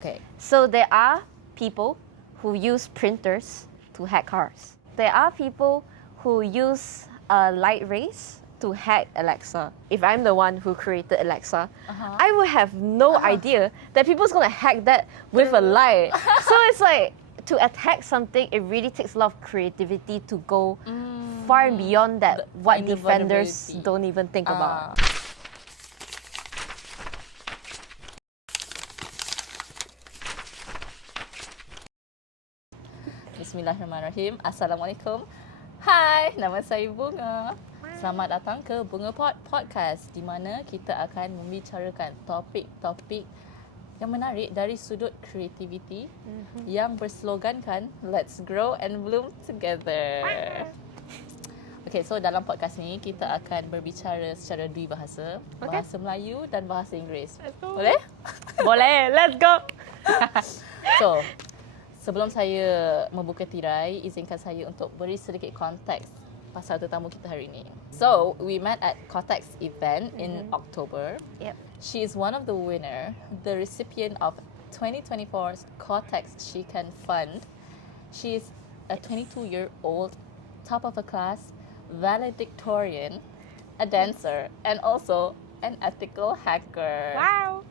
Okay. So there are people who use printers to hack cars. There are people who use light rays to hack Alexa. If I'm the one who created Alexa, I will have no idea that people's gonna hack that with a light. So it's like, to attack something, it really takes a lot of creativity to go far and beyond that what defenders don't even think about. Bismillahirrahmanirrahim. Assalamualaikum. Hai, nama saya Bunga. Selamat datang ke Bunga Podcast di mana kita akan membicarakan topik-topik yang menarik dari sudut kreativiti yang berslogankan Let's Grow and Bloom Together. Okay, so dalam podcast ni kita akan berbicara secara dua bahasa, bahasa Melayu dan bahasa Inggeris. Boleh? Boleh, let's go! So, sebelum saya membuka tirai, izinkan saya untuk beri sedikit konteks pasal tetamu kita hari ini. So, we met at KOTEX event in October. Yep. She is one of the winner, the recipient of 2024's KOTEXSHECAN Fund. She is a 22-year-old, top of a class, valedictorian, a dancer, and also an ethical hacker. Wow!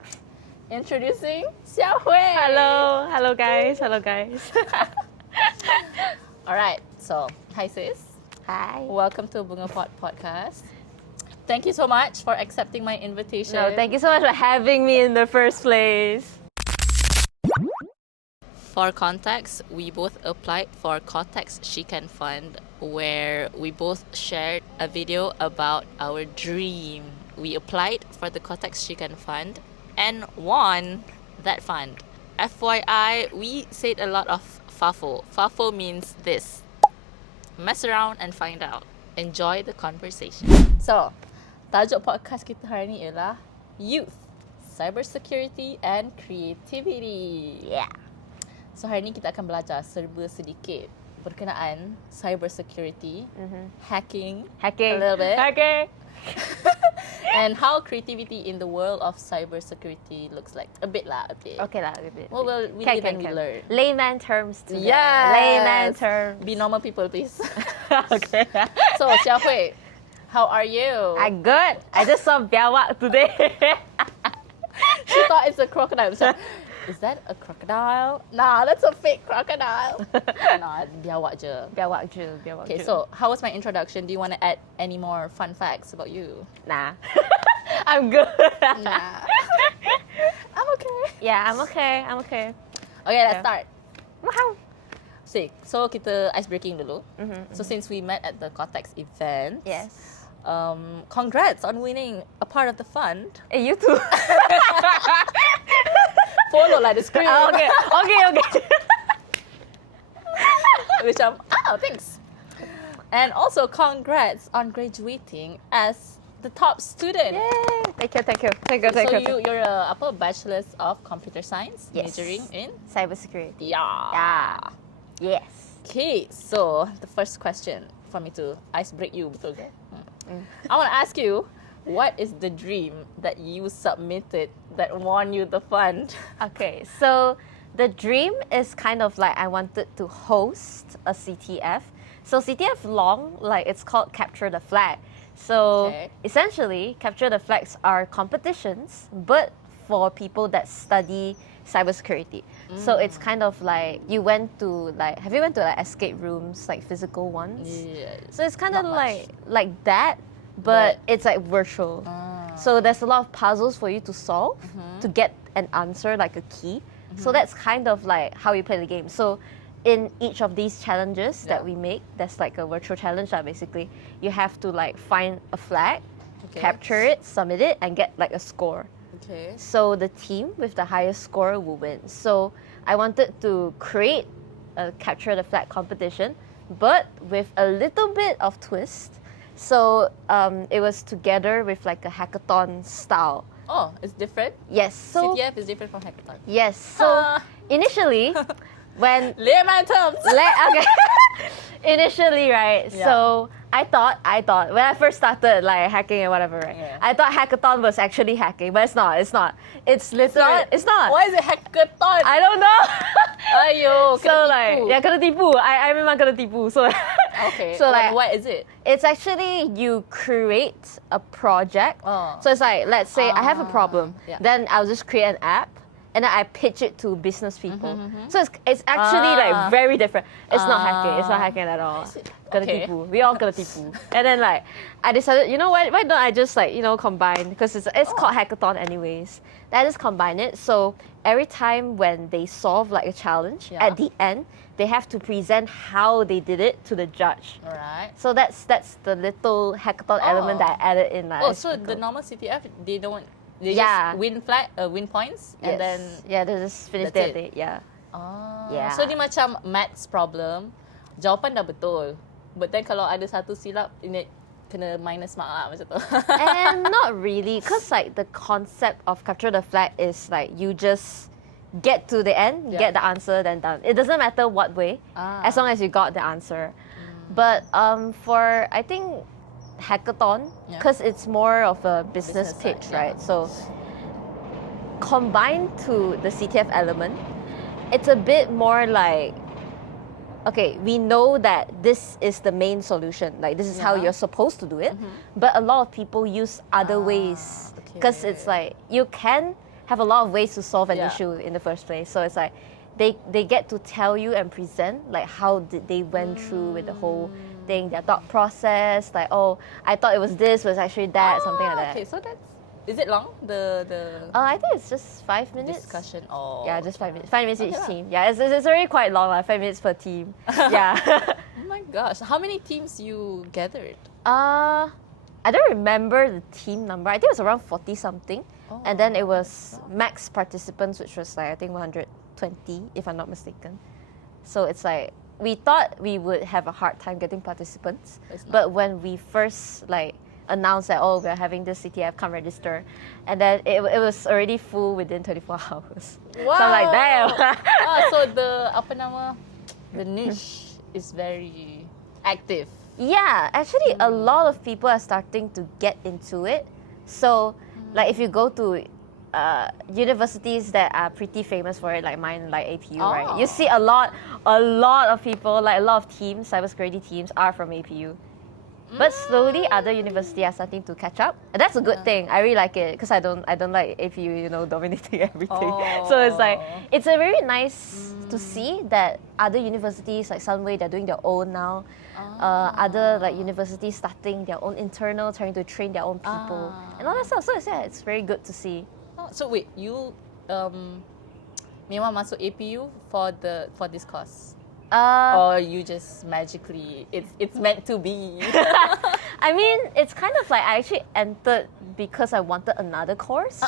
Introducing Shiau Huei. Hello guys. Alright, so hi sis. Hi. Welcome to Bunga Podcast. Thank you so much for accepting my invitation. No, thank you so much for having me in the first place. For context, we both applied for KOTEXSHECAN Fund, where we both shared a video about our dream. We applied for the KOTEXSHECAN Fund and won that fund. FYI, we said a lot of FAFO. FAFO means this: mess around and find out. Enjoy the conversation. So, tajuk podcast kita hari ni ialah Youth, Cybersecurity and Creativity. Yeah. So, hari ni kita akan belajar serba sedikit berkenaan cybersecurity, hacking a little bit, and how creativity in the world of cybersecurity looks like. A bit. Okay lah, a bit. Well, we live and we learn. Layman terms today. Yes. Layman terms. Be normal people, please. Okay. So, Shiau Huei, how are you? I'm good. I just saw biawak today. She thought it's a crocodile. So, is that a crocodile? Nah, that's a fake crocodile. Nah, biawak je. Biawak je. Okay, so how was my introduction? Do you want to add any more fun facts about you? Nah. I'm good. Nah. I'm okay. Yeah, I'm okay. Okay, let's start. Wow. Sick. So, kita ice breaking dulu. So, since we met at the KOTEX event, Yes. Congrats on winning a part of the fund. Hey, you too. Follow lah the screen. Okay. Which thanks. And also congrats on graduating as the top student. Yay. Thank you. So you're a bachelor's of computer science, Yes. majoring in Cybersecurity. Yeah. Yes. Okay, so the first question for me to ice break you, betul ke? I want to ask you, what is the dream that you submitted that won you the fund? Okay, so the dream is kind of like I wanted to host a CTF. So CTF long, like it's called Capture the Flag. So essentially, Capture the Flags are competitions, but for people that study cybersecurity. So it's kind of like have you went to escape rooms, like physical ones? Yeah. So it's kind of like that, but it's like virtual. So there's a lot of puzzles for you to solve to get an answer, like a key. So that's kind of like how you play the game. So in each of these challenges that we make, there's like a virtual challenge that basically you have to like find a flag, capture it, submit it, and get like a score. Okay. So the team with the highest score will win. So I wanted to create a Capture the Flag competition, but with a little bit of twist. So it was together with like a hackathon style. Oh, it's different? Yes. So CTF is different from hackathon. yes. So initially, when layman terms. okay. Initially, right? Yeah. So I thought when I first started like hacking and whatever, right? Yeah. I thought hackathon was actually hacking, but it's not. It's not. It's literally. It's not. Why is it hackathon? I don't know. Ayo, So like, yeah, kena tipu. I memang kena tipu. So Okay. So like, what is it? it's actually you create a project. Oh. So it's like, let's say I have a problem, yeah. then I'll just create an app. And then I pitch it to business people. So it's actually like very different. It's not hacking. It's not hacking at all. Kena Okay. tipu. We all kena tipu. And then like I decided, you know what? Why don't I just like combine, because it's called hackathon anyways. Then I just combine it. So every time when they solve like a challenge, Yeah. at the end they have to present how they did it to the judge. Alright. So that's the little hackathon element that I added in. Like, Oh, as so a the go. normal CTF, they don't. They Yeah. just win points and then. yeah, they just finish that's their day. Yeah. Oh. Yeah. So dia macam maths problem, jawapan dah betul. But then kalau ada satu silap, ini kena minus mark lah macam tu. And not really, because like the concept of capture the flag is like you just get to the end, Yeah. get the answer, then done. It doesn't matter what way, as long as you got the answer. But for I think hackathon, Yeah. because it's more of a business Business pitch, side, yeah. right? So combined to the CTF element, it's a bit more like, okay, we know that this is the main solution. Like, this is how Yeah. you're supposed to do it. But a lot of people use other ways. Because it's like, you can have a lot of ways to solve an Yeah. issue in the first place. So it's like, they get to tell you and present, like, how did they went through with the whole thing, their thought process. Like, oh, I thought it was this, but it's actually that, something like that. Okay, so that's. Is it long? The I think it's just 5 minutes. discussion. Oh. Yeah, just 5 minutes. 5 minutes Okay each lah. team. Yeah, it's already quite long, like 5 minutes per team. Yeah. Oh my gosh, how many teams you gathered? I don't remember the team number. I think it was around 40 something. And then it was max participants, which was like, I think 120, if I'm not mistaken. So it's like, we thought we would have a hard time getting participants. It's not. But when we first like announced that, oh, we're having this CTF, come register. And then it was already full within 24 hours. Wow. So I'm like, damn. So the niche is very active. Yeah, actually, a lot of people are starting to get into it. So, like, if you go to universities that are pretty famous for it, like mine, like APU, right? You see a lot of people, like a lot of teams, cybersecurity teams, are from APU. But slowly, other universities are starting to catch up, and that's a good thing. I really like it because I don't like APU, dominating everything. So it's like, it's a very nice to see that other universities like Sunway, they're doing their own now. Other like universities starting their own internal, trying to train their own people and all that stuff. So it's very good to see. So wait, you memang masuk APU for this course? Or you just magically it's meant to be? I mean, it's kind of like I actually entered because I wanted another course.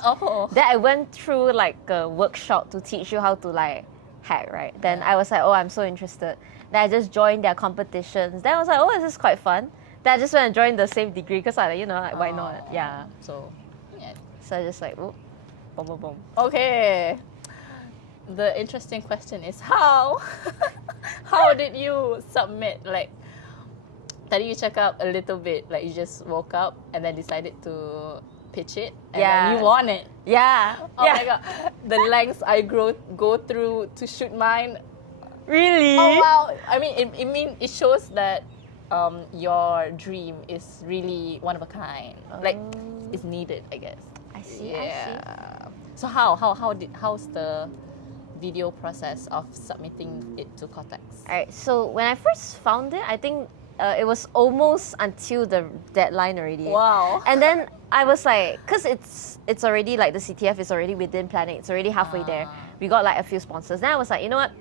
Then I went through like a workshop to teach you how to like hack, right? Then I was like, oh, I'm so interested. Then I just joined their competitions. Then I was like, oh, this is quite fun. Then I just went and joined the same degree because I like, why not? Yeah. So, yeah. So I just like, oh, boom, boom, boom. Okay. The interesting question is how? How did you submit? Like, tadi you cakap a little bit, like you just woke up and then decided to pitch it and then you won it. Yeah. Oh my god. The lengths I go through to shoot mine. Really? Oh wow. I mean, it shows that your dream is really one of a kind. Like, it's needed, I guess. I see. So how's the video process of submitting it to Cortex? Alright, so when I first found it, I think it was almost until the deadline already. Wow. And then I was like, because it's already like the CTF is already within planning, it's already halfway there. We got like a few sponsors. Then I was like, you know what?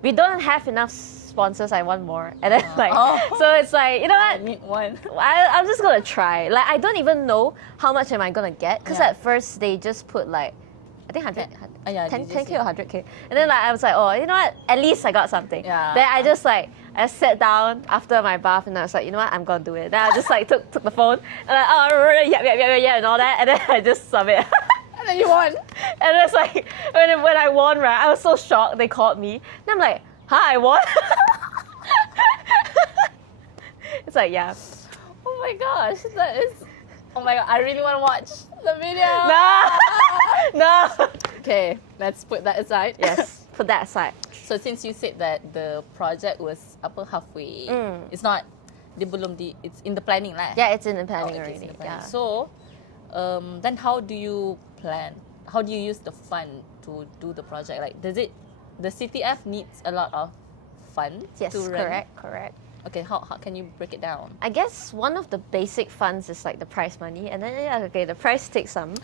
We don't have enough sponsors, I want more. And then so it's like, you know what? I need one. I'm just gonna try. Like, I don't even know how much am I gonna get, because at first they just put like, I think 100, 10K or 100K. And then like I was like, oh, you know what? At least I got something. Yeah. Then I just like, I sat down after my bath and I was like, you know what? I'm gonna do it. Then I just like took the phone and like, yeah, and all that. And then I just submit. And then you won. And it's like, when I won, right, I was so shocked. They called me. And I'm like, huh, I won? It's like, yeah. Oh my gosh, that is. Oh my god, I really want to watch the video. No. Okay, let's put that aside. Yes, put that aside. So since you said that the project was halfway, it's not. It's in the planning lah. Yeah, it's in the planning It is already. in the planning. Yeah. So, then how do you plan? How do you use the fund to do the project? Like, the CTF needs a lot of funds Yes, to run? correct. Okay, how can you break it down? I guess one of the basic funds is like the prize money, and then the prize takes some.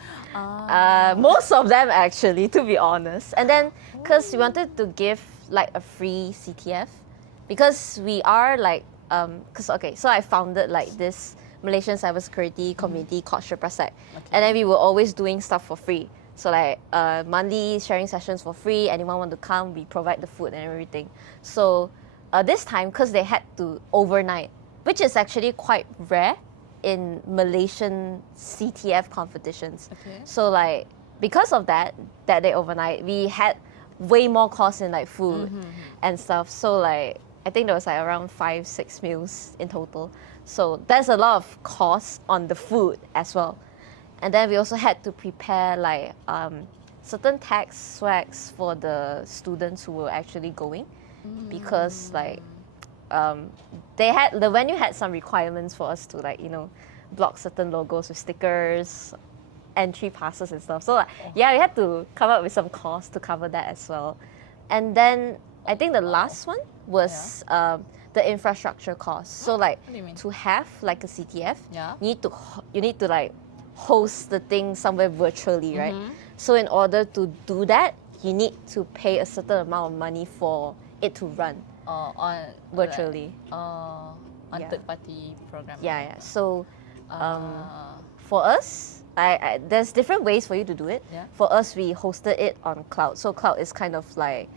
Most of them actually, to be honest. And then because we wanted to give like a free CTF, because we are like so I founded like this Malaysian cybersecurity community called Cyberspace, and then we were always doing stuff for free. So like monthly sharing sessions for free. Anyone want to come, we provide the food and everything. So this time, because they had to overnight, which is actually quite rare in Malaysian CTF competitions. Okay. So like because of that day overnight, we had way more costs in like food and stuff. So like I think there was like around 5-6 meals in total. So there's a lot of costs on the food as well. And then we also had to prepare like certain tax swags for the students who were actually going, because like the venue had some requirements for us to like block certain logos with stickers, entry passes and stuff. So like, yeah, we had to come up with some costs to cover that as well. And then I think the last one was the infrastructure costs. So like What do you mean? to have like a CTF, Yeah. you need to like host the thing somewhere virtually, right? So in order to do that, you need to pay a certain amount of money for it to run On virtually. on Yeah. third-party program. Yeah. So for us, there's different ways for you to do it. Yeah. For us, we hosted it on cloud. So cloud is kind of like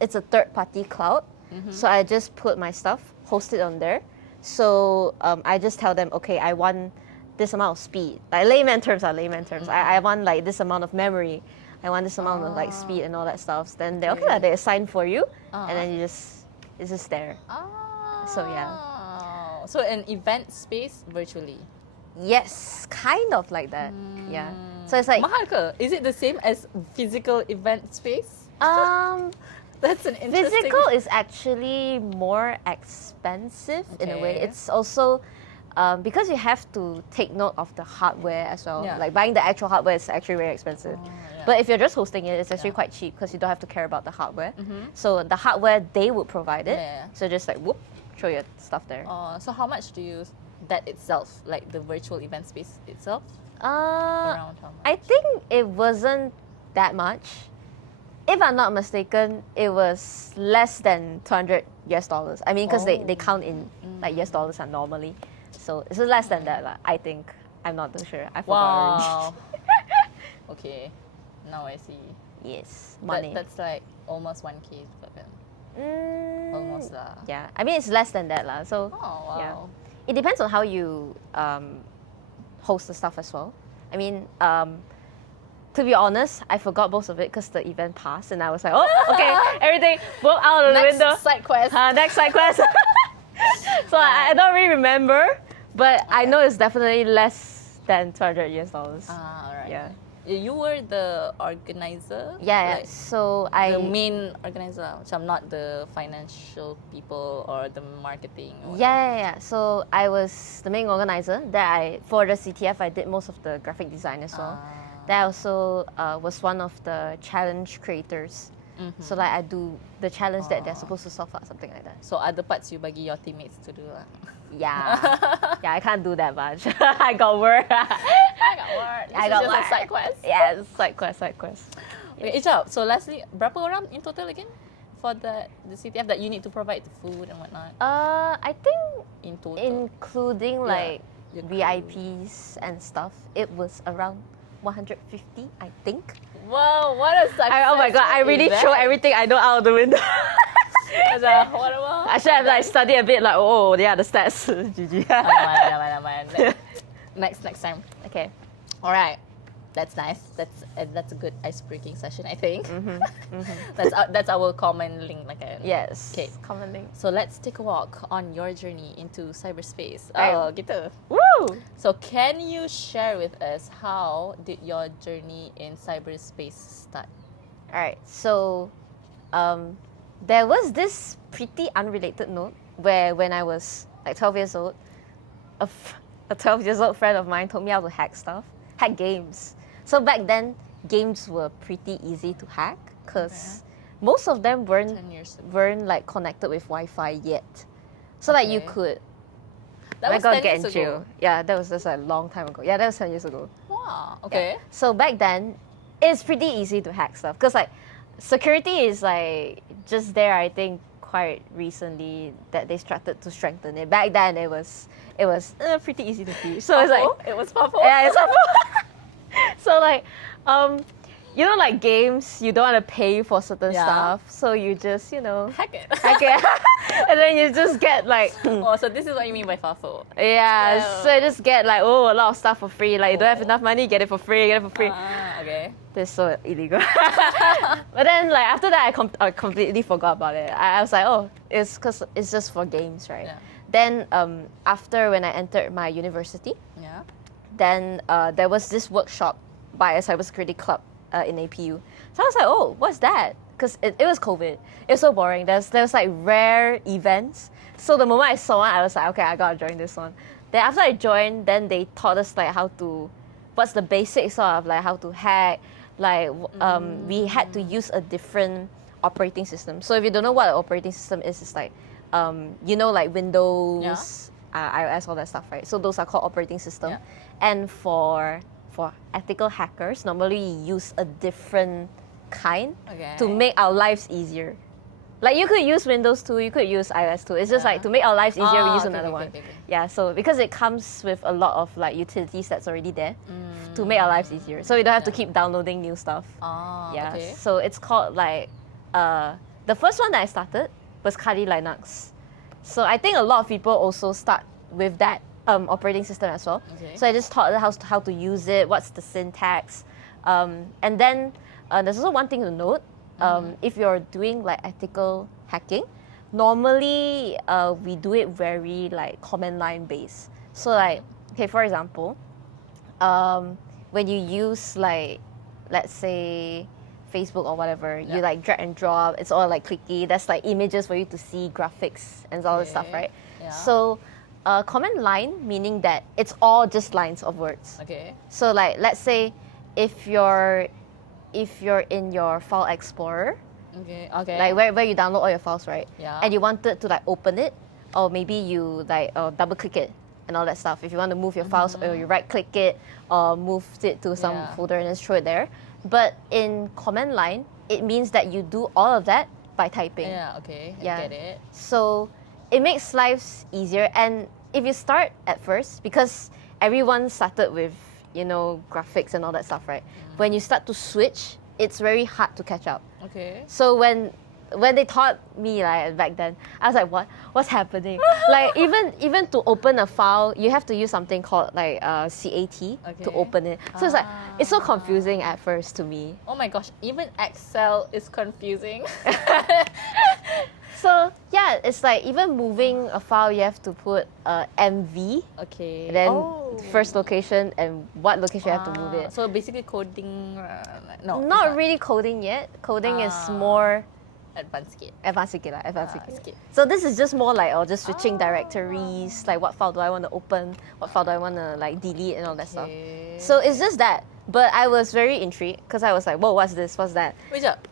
it's a third-party cloud. So I just put my stuff, host it on there. So I just tell them, okay, I want this amount of speed. Like layman terms. I want like this amount of memory. I want this amount of like speed and all that stuff. Then they they assign for you, and then it's just there. So yeah. So an event space virtually. Yes, kind of like that. Yeah. So it's like Mahal ke? Is it the same as physical event space? That's an interesting. physical is actually more expensive in a way. Okay. It's also because you have to take note of the hardware as well. Yeah. Like buying the actual hardware is actually very expensive. Yeah. But if you're just hosting it, it's actually quite cheap because you don't have to care about the hardware. So the hardware, they would provide it. Yeah. So just like whoop, throw your stuff there. So how much do you that itself, like the virtual event space itself? Uh, Around how much? I think it wasn't that much. If I'm not mistaken, it was less than $200. I mean, because they count in like US dollars and normally. So it's less than that, I think. I'm not too sure. I forgot already. Wow. Okay, now I see. Yes, money. That's like almost 1K per film. Almost lah. Yeah, I mean, it's less than that. So Oh wow. yeah. It depends on how you host the stuff as well. I mean, to be honest, I forgot most of it because the event passed, and I was like, oh, okay, everything broke out of the window. Next side quest. Next side quest. So I don't really remember, but I know it's definitely less than $200. Alright. Yeah. You were the organizer? Yeah. Like, So the main organizer lah. Macam not the financial people or the marketing or Yeah. So I was the main organizer. For the CTF, I did most of the graphic design as well. That also was one of the challenge creators. So like I do the challenge that they're supposed to solve, something like that. So other parts you bagi your teammates to do lah. Yeah. Yeah, I can't do that much. I got work. I got work. I got just work. a side quest. Yeah, side quest. Okay, Ijab, so lastly, berapa orang in total again for the CTF that you need to provide the food and whatnot I think in total? including like your crew. VIPs and stuff, it was around 150, I think. Wow, what a success! Oh my god, I really throw everything I know out of the window. What about? I should have like studied a bit, like the stats. GG. Aman. Next time. Okay. Alright. That's nice. That's a good ice-breaking session, I think. That's our common link, like. Yes. Okay. Common link. So let's take a walk on your journey into cyberspace. Right. Oh, gitu. Woo! So can you share with us how did your journey in cyberspace start? All right. So, there was this pretty unrelated note where when I was like 12 years old, a 12 years old friend of mine told me how to hack games. So back then, games were pretty easy to hack because most of them 10 years ago. weren't like connected with Wi-Fi yet. So like you could That was 10 get years in jail. ago. Yeah, that was just a long time ago. Yeah, that was 10 years ago. Wow. Okay. Yeah. So back then, it's pretty easy to hack stuff because like security is like just there. I think quite recently that they started to strengthen it. Back then, it was pretty easy to do. So it's like it was powerful. yeah, it's powerful. So like, you know, like games, you don't want to pay for certain stuff, so you just hack it. hack it, and then you just get like. Oh, so this is what you mean by FAFO. Yeah, so you just get like a lot of stuff for free. Like you don't have enough money, get it for free. Okay. That's so illegal. But then like after that, I completely forgot about it. I was like, oh, it's because it's just for games, right? Yeah. Then after when I entered my university, Yeah. then there was this workshop by a cybersecurity club in APU. So I was like, oh, what's that? Because it was COVID. It was so boring. There's like rare events. So the moment I saw one, I was like, okay, I gotta join this one. Then after I joined, then they taught us like what's the basics of like how to hack. Like we had to use a different operating system. So if you don't know what an operating system is, it's like like Windows, iOS, all that stuff, right? So those are called operating system. Yeah. And for ethical hackers, normally you use a different kind to make our lives easier. Like you could use Windows too, you could use iOS too. It's just like to make our lives easier, we use another one. Okay. Yeah, so because it comes with a lot of like utilities that's already there to make our lives easier. So we don't have to keep downloading new stuff. Yeah. Okay. So it's called like the first one that I started was Kali Linux. So I think a lot of people also start with that operating system as well. Okay. So I just taught them how to use it, what's the syntax. And then there's also one thing to note. If you're doing like ethical hacking, normally we do it very like command line based. So like, okay, for example, when you use like, let's say Facebook or whatever, you like drag and drop, it's all like clicky, that's like images for you to see, graphics and all this stuff, right? Yeah. So command line meaning that it's all just lines of words. Okay. So like, let's say if you're in your file explorer, Okay. like where you download all your files, right? Yeah. And you wanted to like open it, or maybe you like double click it and all that stuff. If you want to move your files, or you right click it, or move it to some folder and just throw it there. But in command line, it means that you do all of that by typing. Yeah. Okay. I Yeah. get it. So it makes lives easier. And if you start at first, because everyone started with graphics and all that stuff, right? When you start to switch, it's very hard to catch up. Okay. So when they taught me like back then, I was like, what's happening? Like even to open a file, you have to use something called like CAT to open it. So it's like it's so confusing at first to me. Oh my gosh! Even Excel is confusing. So yeah, it's like even moving a file, you have to put MV, Okay. and then first location and what location you have to move it. So basically coding. No. it's Not really coding yet. Coding is more advanced kit. advanced lah, advanced kit. skip. So this is just more like just switching directories, like what file do I want to open, what file do I want to like delete and all that stuff. So it's just that. But I was very intrigued because I was like, whoa, what's this? What's that? Wait up.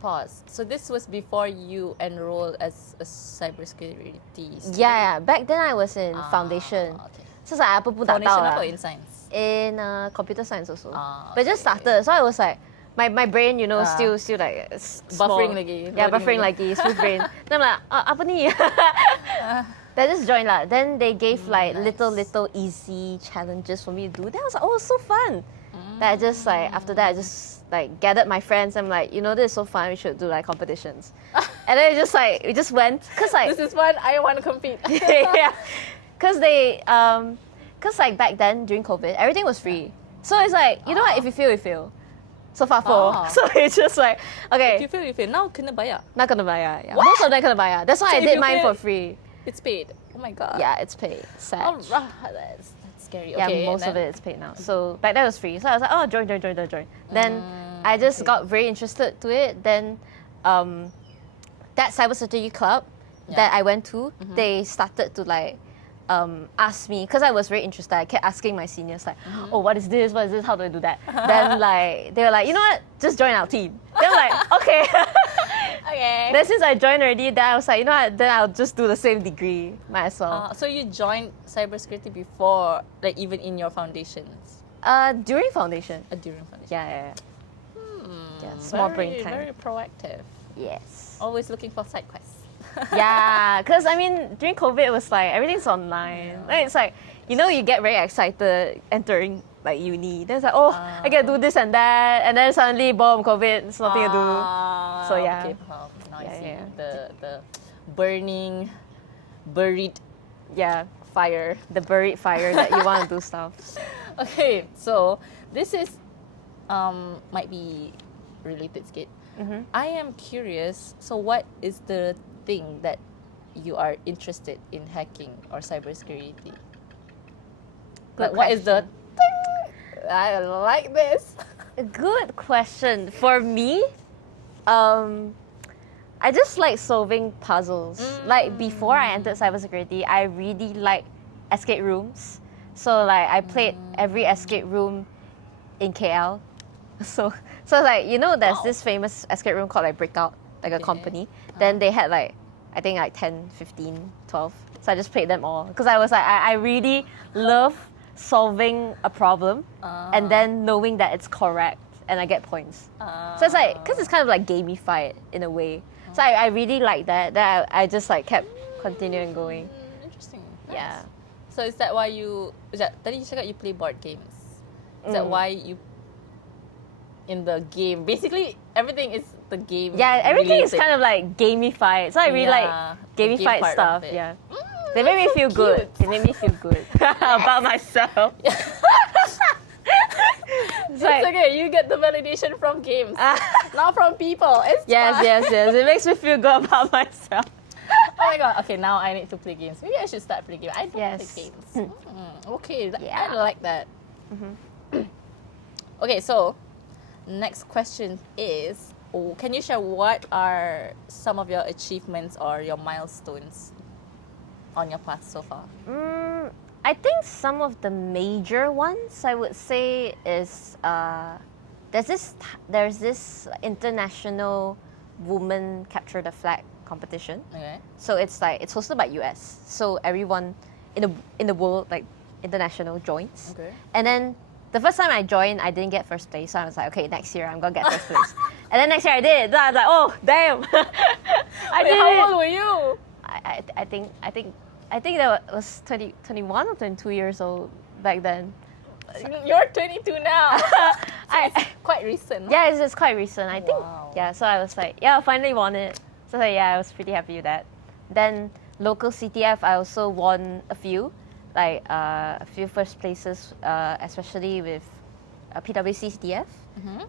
Pause. So this was before you enrolled as a cybersecurity student? Yeah. Back then I was in foundation. Okay. So it's like apa pun tak Foundation tahu lah. apa in science? In computer science also. But Okay. just started. So I was like, my brain, still like small. Buffering lagi. Yeah, Loading buffering lagi, smooth brain. Then I'm like, apa ni? Then I just joined lah. Then they gave like Nice. little easy challenges for me to do. That was like, oh, so fun. That I just like after that I just like gathered my friends. I'm like, this is so fun. We should do like competitions. And then we just went because like This is fun. I want to compete. yeah, because like back then during COVID, everything was free. So it's like, you know what, if you fail, you fail. So far, four. Ah. So it's just like, okay, If you fail, now kena bayar. not gonna bayar. Yeah. Most of them gonna bayar. That's why So I if did you mine fail- for free. It's paid. Oh my god. Yeah, it's paid. Sad. Oh, that's scary. Yeah, Okay, most and of then- it is paid now. So back then it was free. So I was like, oh, join. Then I just okay. got very interested to it. Then that cybersecurity club that I went to, they started to like ask me, because I was very interested. I kept asking my seniors like, oh, what is this? How do I do that? Then like they were like, you know what? Just join our team. Then I'm like, okay. Okay. Then since I joined already, then I was like, you know what? Then I'll just do the same degree. Might as well. So you joined cybersecurity before, like even in your foundations? During foundation. During foundation. Yeah. Yeah, small brain time. Very proactive. Yes. Always looking for side quests. Yeah, because I mean, during COVID, it was like everything's online. Like, it's like, you know, you get very excited entering like uni. Then it's like, oh, I get to do this and that. And then suddenly, boom, COVID, it's nothing to do. So, yeah. Okay, now I Yeah, see yeah. the buried Yeah, fire. the buried fire that you want to do stuff. Okay, so this is might be related skit. I am curious. So, what is the thing that you are interested in hacking or cybersecurity? Like, what is the thing? I like this. A good question. For me, I just like solving puzzles. Like before I entered cybersecurity, I really like escape rooms. So like I played every escape room in KL. So like, you know, there's this famous escape room called like Breakout, like a company. Then they had like, I think like 10, 15, 12. So I just played them all. Because I was like, I really love solving a problem and then knowing that it's correct and I get points. So it's like, because it's kind of like gamified in a way. So I really like that. That I just like kept continuing going. Interesting. Yeah. Nice. So is that why tadi you cakap you play board games? Is that why you in the game? Basically, everything is the game. Yeah, everything is related. kind of like gamified. So I really like the game gamified part stuff. of it. Yeah. They made me feel good. They made me feel good about myself. It's okay, you get the validation from games, not from people. It's fine. Yes. It makes me feel good about myself. Oh my god. Okay, now I need to play games. Maybe I should start playing games. I don't Yes. play games. Okay, Yeah. I like that. Okay, so next question is, can you share what are some of your achievements or your milestones on your path so far? I think some of the major ones I would say is there's this international woman capture the flag competition. Okay. So it's hosted by US. So everyone in the world, like international, joins. Okay. And then the first time I joined, I didn't get first place. So I was like, okay, next year I'm gonna get first place. And then next year I did. So I was like, oh damn, I did. How old were you? I think that was 21 or 22 years old back then. You're 22 now. It's quite recent. Yeah, it's quite recent. I think. Wow. Yeah, so I was like, yeah, I finally won it. So yeah, I was pretty happy with that. Then local CTF, I also won a few, like a few first places, especially with PwC CTF,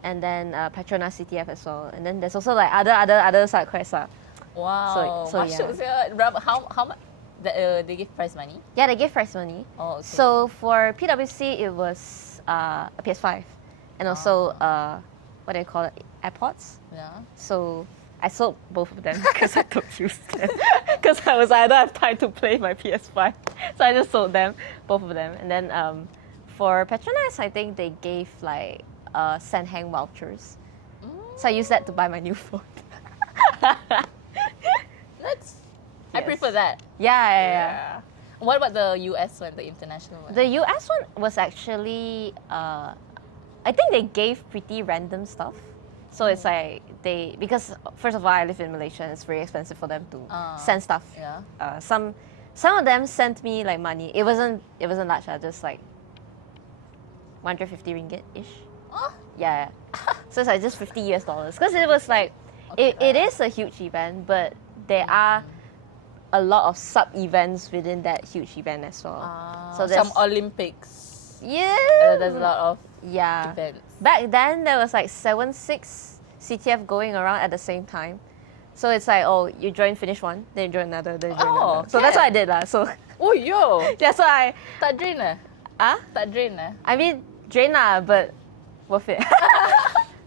and then Petronas CTF as well. And then there's also like other side quests. Wow. So yeah. Berapa? How much? They give prize money. Yeah, they give prize money. Oh, okay. So for PwC, it was a PS5, and also what do you call it? AirPods. Yeah. So I sold both of them because I don't use them. Because I was like, I don't have time to play my PS5, so I just sold them, both of them. And then for Petronas, I think they gave like Senheng vouchers. So I used that to buy my new phone. I prefer that. Yeah. What about the US one, the international one? The US one was actually, I think they gave pretty random stuff. So it's like because first of all, I live in Malaysia, and it's very expensive for them to send stuff. Yeah. Some of them sent me like money. It wasn't large, just like 150 ringgit ish. Oh. Yeah. So it's like just $50 because it was like it is a huge event, but there are a lot of sub events within that huge event as well. So there's some Olympics. Yeah. And then there's a lot of Yeah. events. Back then, there was like 7-6 CTF going around at the same time. So it's like, oh, you finish one, then you join another, then you join another. So that's what I did lah. So Oh, yo! that's why Tak drain eh? ah, Tak drain eh? I mean, drain lah, but worth it.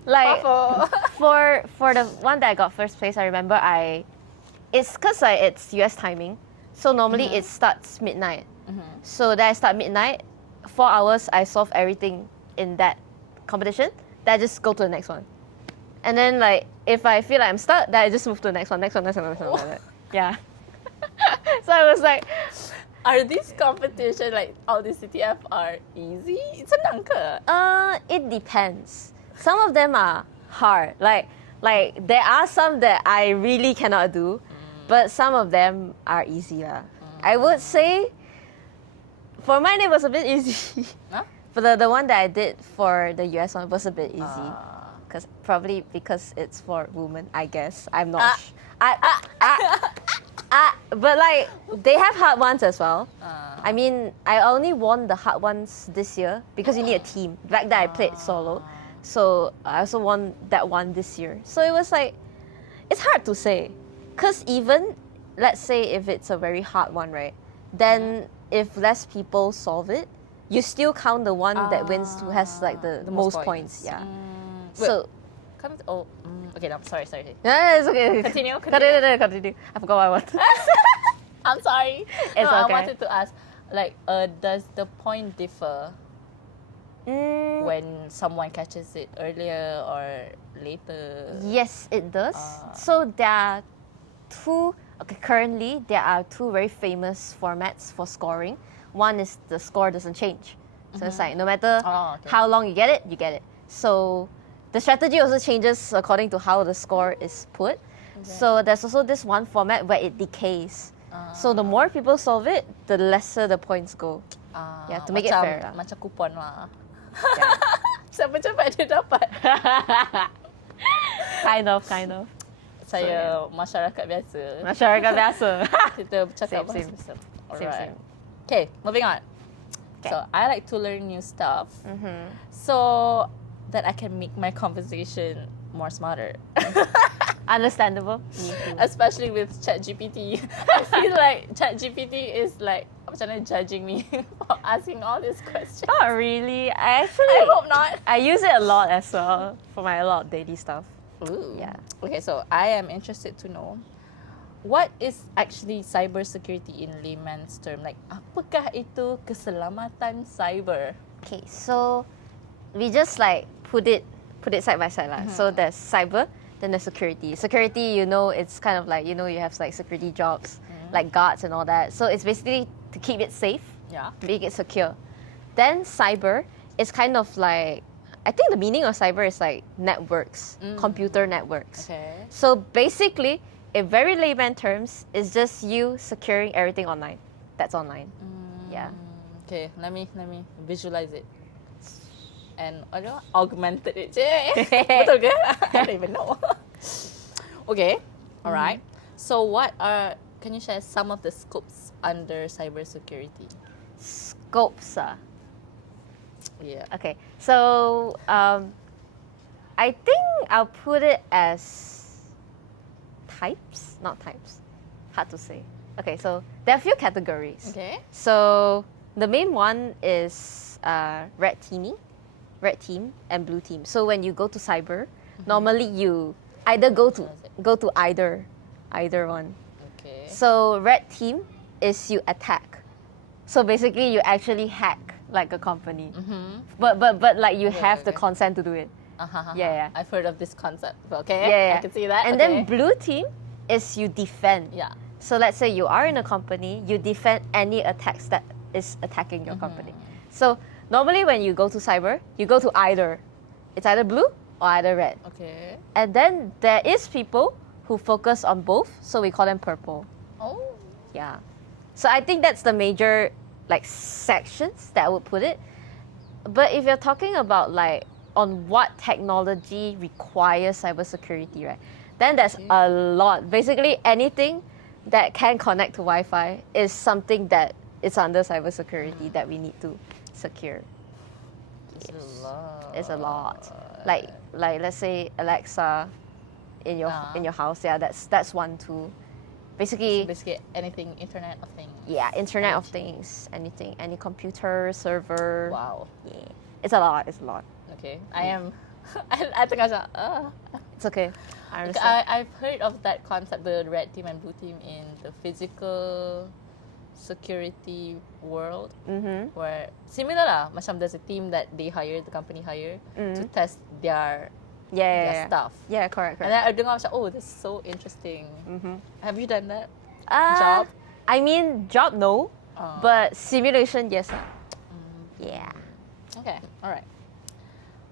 Like Apa? for the one that I got first place, I remember it's because like it's US timing, so normally it starts midnight. So then I start midnight, 4 hours I solve everything in that competition. Then I just go to the next one, and then like if I feel like I'm stuck, then I just move to the next one. Like that. Yeah. So I was like, Are these competition like all the CTF are easy? Senang ke? it depends. Some of them are hard. Like there are some that I really cannot do, but some of them are easier. I would say for mine it was a bit easy. Huh? But the one that I did for the US one was a bit easy. Probably because it's for women, I guess. I'm not but like they have hard ones as well. I mean, I only won the hard ones this year because you need a team. Back then I played solo. So I also won that one this year. So it was like, it's hard to say. Because even, let's say if it's a very hard one, right? Then if less people solve it, you still count the one that wins who has like the most points. Yeah. So, okay, no, sorry. no, it's okay. Continue. Continue. I forgot what I wanted. I'm sorry. It's no, okay. I wanted to ask, like, does the point differ when someone catches it earlier or later? Yes, it does. So there are currently there are two very famous formats for scoring. One is the score doesn't change. So it's like no matter how long you get it. So the strategy also changes according to how the score is put. Okay. So there's also this one format where it decays. So the more people solve it, the lesser the points go. Yeah, to make it fair lah. Macam kupon lah. Yeah. Siapa cepat dia dapat. kind of. Saya masyarakat biasa. Masyarakat biasa. Kita bercakap Same. Alright. Okay, moving on. Okay. So I like to learn new stuff, so that I can make my conversation more smarter. Understandable. Me too. Especially with ChatGPT. I feel like ChatGPT is like macam mana judging me for asking all these questions. Not really. I hope not. I use it a lot as well for my a lot of daily stuff. Ooh. Yeah. Okay, so I am interested to know what is actually cybersecurity in layman's term. Like, apakah itu keselamatan cyber? Okay, so we just like put it side by side lah. So there's cyber, then there's security. Security, it's kind of like you have like security jobs, like guards and all that. So it's basically to keep it safe, to make it secure. Then cyber is kind of like, I think the meaning of cyber is like networks, computer networks. Okay. So basically, in very layman terms, it's just you securing everything online. That's online. Yeah. Okay, let me visualize it. And augmented it. Betul ke? I don't even know. Okay, alright. So can you share some of the scopes under cybersecurity? Scopes. Yeah. Okay, so I think I'll put it as types, not types. Hard to say. Okay, so there are a few categories. Okay. So the main one is red team and blue team. So when you go to cyber, normally you either go to either one. Okay. So red team is you attack. So basically you actually hack like a company. But like you have the consent to do it. Yeah. I've heard of this concept. Okay. Yeah. I can see that. And then blue team is you defend. Yeah. So let's say you are in a company, you defend any attacks that is attacking your company. So normally when you go to cyber, you go to either. It's either blue or either red. Okay. And then there is people who focus on both, so we call them purple. Oh. Yeah. So I think that's the major like sections that I would put it. But if you're talking about like on what technology requires cybersecurity, right? Then there's a lot. Basically anything that can connect to Wi-Fi is something that is under cybersecurity that we need to secure. It's a lot. Like let's say Alexa in your house. Yeah, that's one too. Basically, So basically anything Internet of Things. yeah, Internet of IoT. Things, anything, any computer, server. Wow. Yeah, it's a lot. It's a lot. Okay. I am. I think I was. It's okay. I understand. I've heard of that concept, the red team and blue team in the physical security world, where similar lah. Macam there's a team that the company hire to test their Yeah. stuff. Yeah, correct. And then I dengar macam, oh, this is so interesting. Have you done that? Uh, Job? I mean, job no, but simulation yes. Yeah. Okay, all right.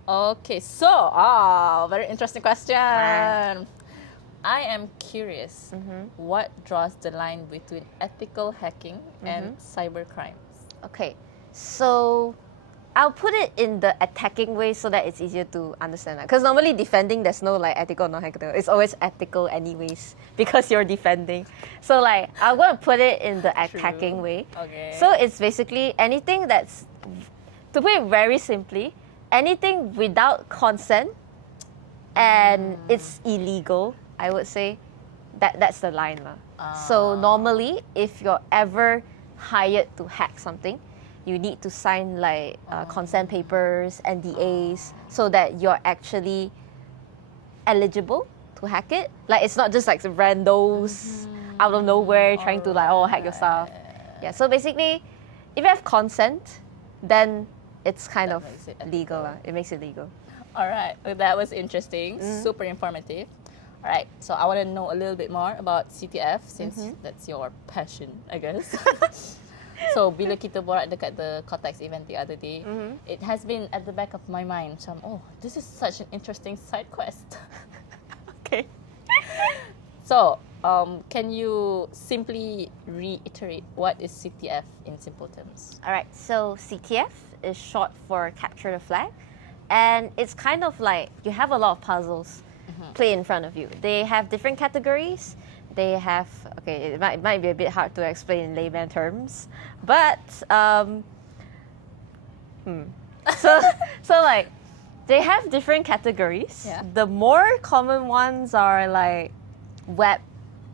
Okay, so, very interesting question. I am curious, what draws the line between ethical hacking and cybercrimes? Okay, so I'll put it in the attacking way so that it's easier to understand. Because normally defending, there's no like ethical, non-ethical. It's always ethical anyways because you're defending. So like, I'm going to put it in the attacking way. Okay. So it's basically anything that's, to put it very simply, anything without consent and it's illegal, I would say, that's the line. So normally, if you're ever hired to hack something, you need to sign like consent papers, NDAs, so that you're actually eligible to hack it. Like it's not just like the randos out of nowhere trying to like hack your stuff. Yeah. So basically, if you have consent, then it's kind That of makes it legal. It makes it legal. All right, well, that was interesting, super informative. All right, so I want to know a little bit more about CTF since that's your passion, I guess. So, bila kita borak dekat the KOTEX event the other day, it has been at the back of my mind. So, this is such an interesting side quest. Okay. So, can you simply reiterate what is CTF in simple terms? All right. So CTF is short for capture the flag, and it's kind of like you have a lot of puzzles play in front of you. They have different categories. They have, okay, it might be a bit hard to explain in layman terms, but so like they have different categories. Yeah. The more common ones are like web,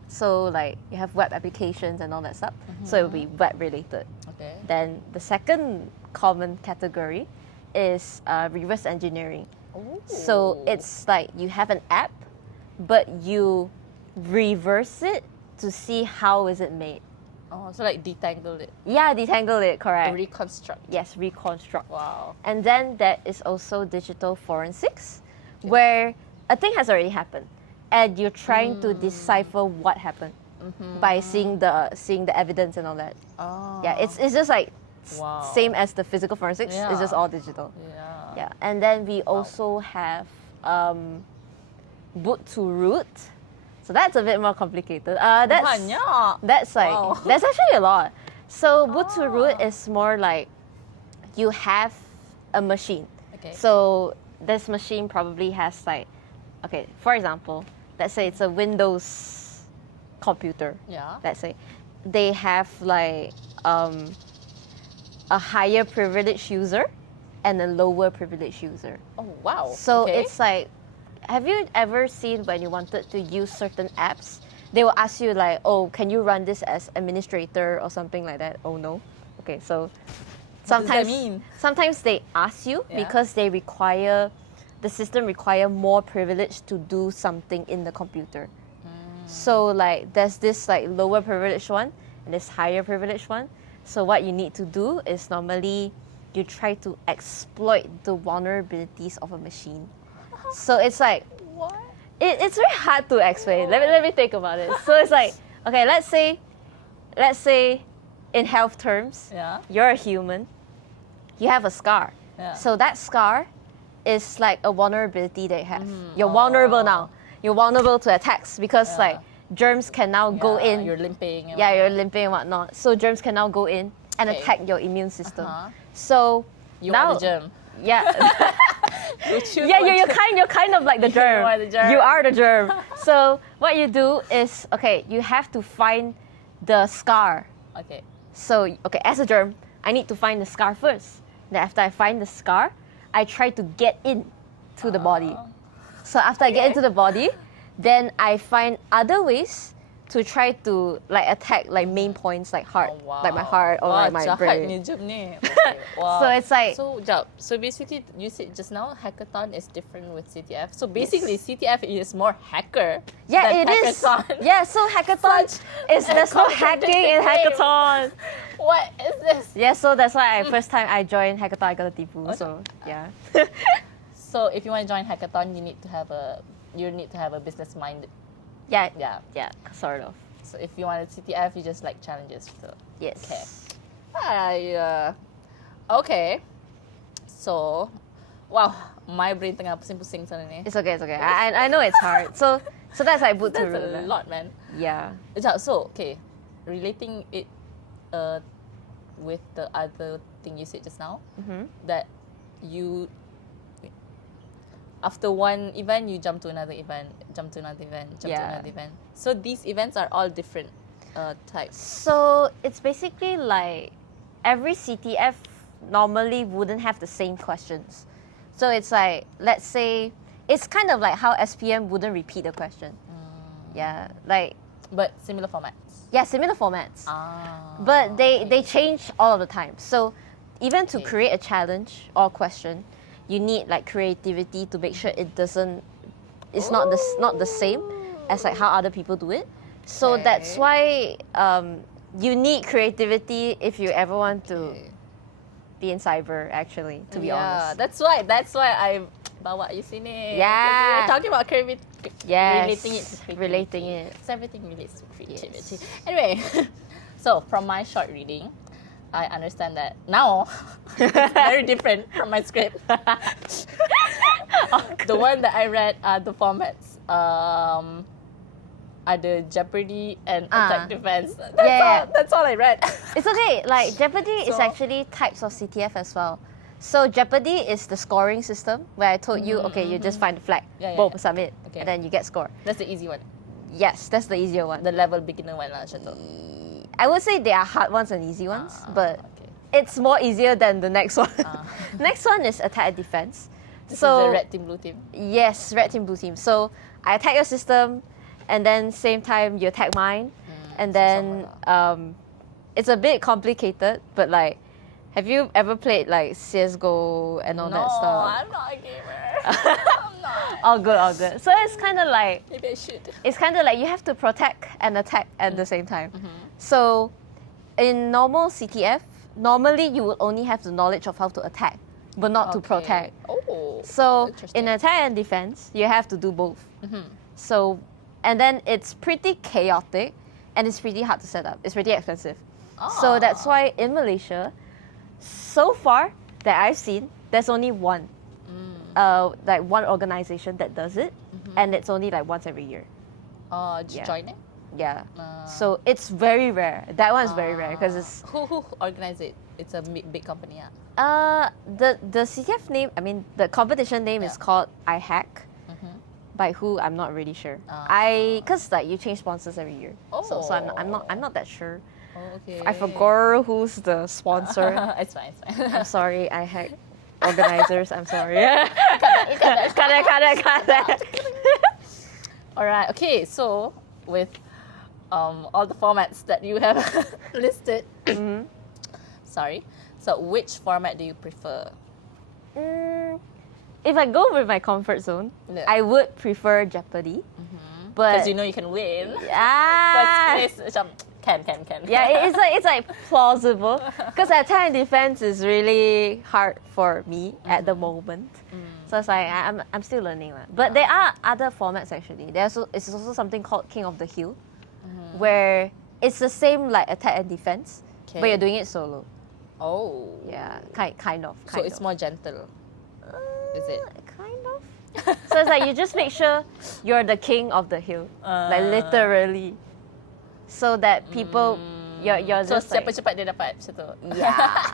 so like you have web applications and all that stuff. So it will be web related. Okay. Then the second common category is reverse engineering. So it's like you have an app, but you reverse it to see how is it made. Oh, so like detangle it, Yeah, detangle it, correct. reconstruct. Yes, reconstruct. Wow. And then there is also digital forensics, where a thing has already happened, and you're trying to decipher what happened by seeing the evidence and all that. Oh. Yeah, it's just like Wow. same as the physical forensics. It's just Yeah. all digital. Yeah. Yeah, and then we also have boot to root. So that's a bit more complicated. Banyak. That's like Wow. that's actually a lot. So boot to root is more like you have a machine. Okay. So this machine probably has like, okay, for example, let's say it's a Windows computer. Yeah. Let's say they have like a higher privileged user and a lower privileged user. Oh wow. So okay. it's like, have you ever seen when you wanted to use certain apps, they will ask you like, oh, can you run this as administrator or something like that? Oh no. Okay, so What does that sometimes mean? sometimes they ask you Yeah. because the system require more privilege to do something in the computer. So like there's this like lower privileged one and this higher privileged one. So what you need to do is normally you try to exploit the vulnerabilities of a machine. So it's like What? it's very hard to explain. Let me think about it. So it's like, okay, let's say in health terms, Yeah. you're a human, you have a scar. Yeah. So that scar is like a vulnerability that you have. You're vulnerable now. You're vulnerable to attacks because like germs can now go Yeah, in. You're limping. And Yeah, you're whatnot. limping and whatnot. So germs can now go in and Okay. attack your immune system. Uh-huh. So You now, are the germ. Yeah. You choose Yeah, what you're kind of like the You germ. are the germ. You are the germ. So what you do is, okay, you have to find the scar. Okay. So, okay, as a germ, I need to find the scar first. Then after I find the scar, I try to get in to the body. So after I get into the body, then I find other ways to try to like attack like main points like heart, like my heart or like my brain. Okay. Wow. So it's like so basically you said just now hackathon is different with CTF. So basically CTF is more hacker. Yeah, than it is. hackathon. Yeah, so hackathon is there's no hacking in hackathon. What is this? Yeah, so that's why first time I joined hackathon I got a tipu. So yeah. So if you want to join hackathon, you need to have a business mind. Yeah, sort of. So if you want a CTF, you just like challenges. So Yes. Okay. So, wow, my brain tengah pusing-pusing sana ni. It's okay. I know it's hard. So that's like boot to That's a lot, man. Yeah. So, okay, relating it with the other thing you said just now, that you after one event you jump to another event, to another event. So these events are all different types. So it's basically like every CTF normally wouldn't have the same questions. So it's like, let's say, it's kind of like how SPM wouldn't repeat the question. Yeah, like. But similar formats. Yeah, similar formats. But they change all of the time. So even to create a challenge or question, you need like creativity to make sure it's not the same as like how other people do it. So that's why you need creativity if you ever want to be in cyber, actually, to be honest. That's why I bawa you sini. Yeah. We're talking about creativity. Yes. Relating it to creativity. Relating it. So everything relates to creativity. Yes. Anyway, so from my short reading, I understand that now it's very different from my script. The one that I read are the formats. Ada Jeopardy and Attack Defense. That's all I read. It's okay. Like Jeopardy is actually types of CTF as well. So Jeopardy is the scoring system where I told you, okay, you just find the flag, boom, submit, and then you get score. That's the easy one. Yes, that's the easier one. The level beginner one lah, macam tu. I would say there are hard ones and easy ones, but it's more easier than the next one. Next one is attack and defense. This is the red team, blue team. Yes, red team, blue team. So I attack your system, and then same time you attack mine, and then it's a bit complicated, but like, have you ever played like CS:GO and all that stuff? No, I'm not a gamer. I'm not. All good. So it's kind of like, maybe I should. It's kind of like you have to protect and attack at the same time. So in normal CTF, normally you would only have the knowledge of how to attack, but not to protect. So in attack and defense, you have to do both. So, and then it's pretty chaotic and it's pretty hard to set up. It's pretty expensive. So that's why in Malaysia, so far that I've seen, there's only one. Like one organization that does it, and it's only like once every year. Did you join it? Yeah. So it's very rare. That one's very rare because it's. Who organized it? It's a big company. The CTF name, I mean the competition name is called iHack. By who, I'm not really sure. Cause like you change sponsors every year. So I'm not that sure. I forgot who's the sponsor. It's fine. I'm sorry, iHack organizers. I'm sorry. Cut it. All right. Okay. So with all the formats that you have listed, sorry. So which format do you prefer? If I go with my comfort zone, I would prefer Jeopardy. But because you know you can win. First place, can. Yeah, it's like plausible. Because attack and defense is really hard for me at the moment. So it's like I'm still learning. But there are other formats actually. It's also something called King of the Hill, where it's the same like attack and defense, but you're doing it solo. Oh. Yeah, kind of. So it's more gentle. Is it? Kind of. So it's like you just make sure you're the king of the hill, like literally, so that people you're so just like, cepat dia dapat macam tu. Yeah.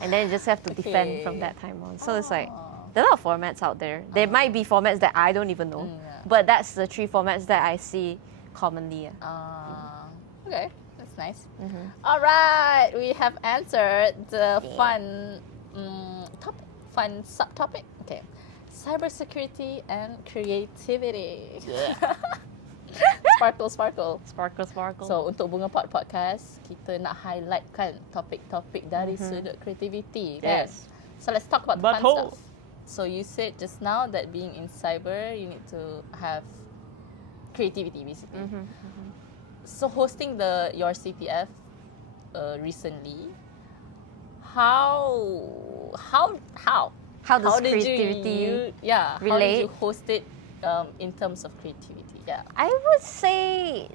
And then you just have to defend from that time on. So it's like there are a lot of formats out there. There might be formats that I don't even know, but that's the 3 formats that I see commonly. Okay, that's nice. All right, we have answered the fun fun subtopic. Okay, cybersecurity and creativity. Yeah. Sparkle, sparkle. Sparkle, sparkle. So untuk Bunga Podcast, kita nak highlight kan topik-topik dari sudut creativity kan. Yes. So let's talk about the fun Betul. stuff. So you said just now that being in cyber, you need to have creativity basically. So hosting your CTF recently, how does did creativity how did relate? you host it in terms of creativity? Yeah. I would say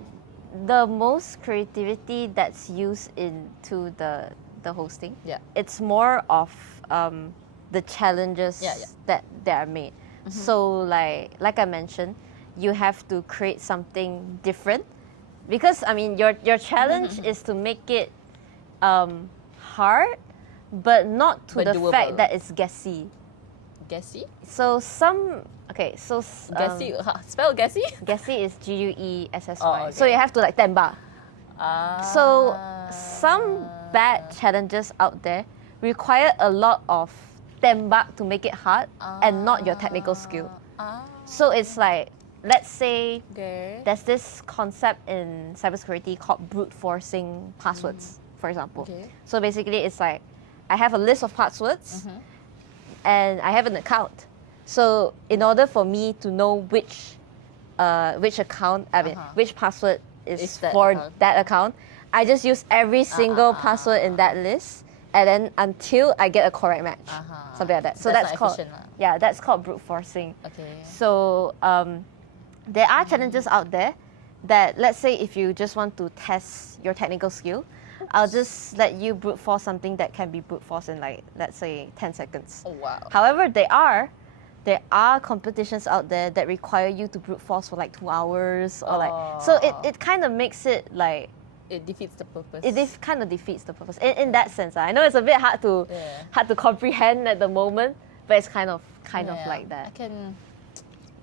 the most creativity that's used into the hosting. Yeah. It's more of the challenges that are made. So like I mentioned, you have to create something different because I mean your challenge is to make it hard, but not to But the doable. fact that it's guessy. Guessy? So Guessy? Spell guessy? guessy is GUESSY. Oh, okay. So you have to like tembak. Ah. So some bad challenges out there require a lot of tembak to make it hard and not your technical skill. So it's like, let's say Okay. there's this concept in cybersecurity called brute forcing passwords, for example. Okay. So basically it's like, I have a list of passwords and I have an account. So in order for me to know which account, which password is that for account. that account, I just use every single password in that list, and then until I get a correct match, something like that. So That's that's not called efficient, that's called brute forcing. Okay. So there are challenges out there that, let's say if you just want to test your technical skill, I'll just let you brute force something that can be brute force in like, let's say 10 seconds. Oh, wow. However, there are competitions out there that require you to brute force for like 2 hours or like, so it kind of makes it like, It defeats the purpose. it kind of defeats the purpose in that sense. I know it's a bit hard to comprehend at the moment, but it's kind of like I that. can.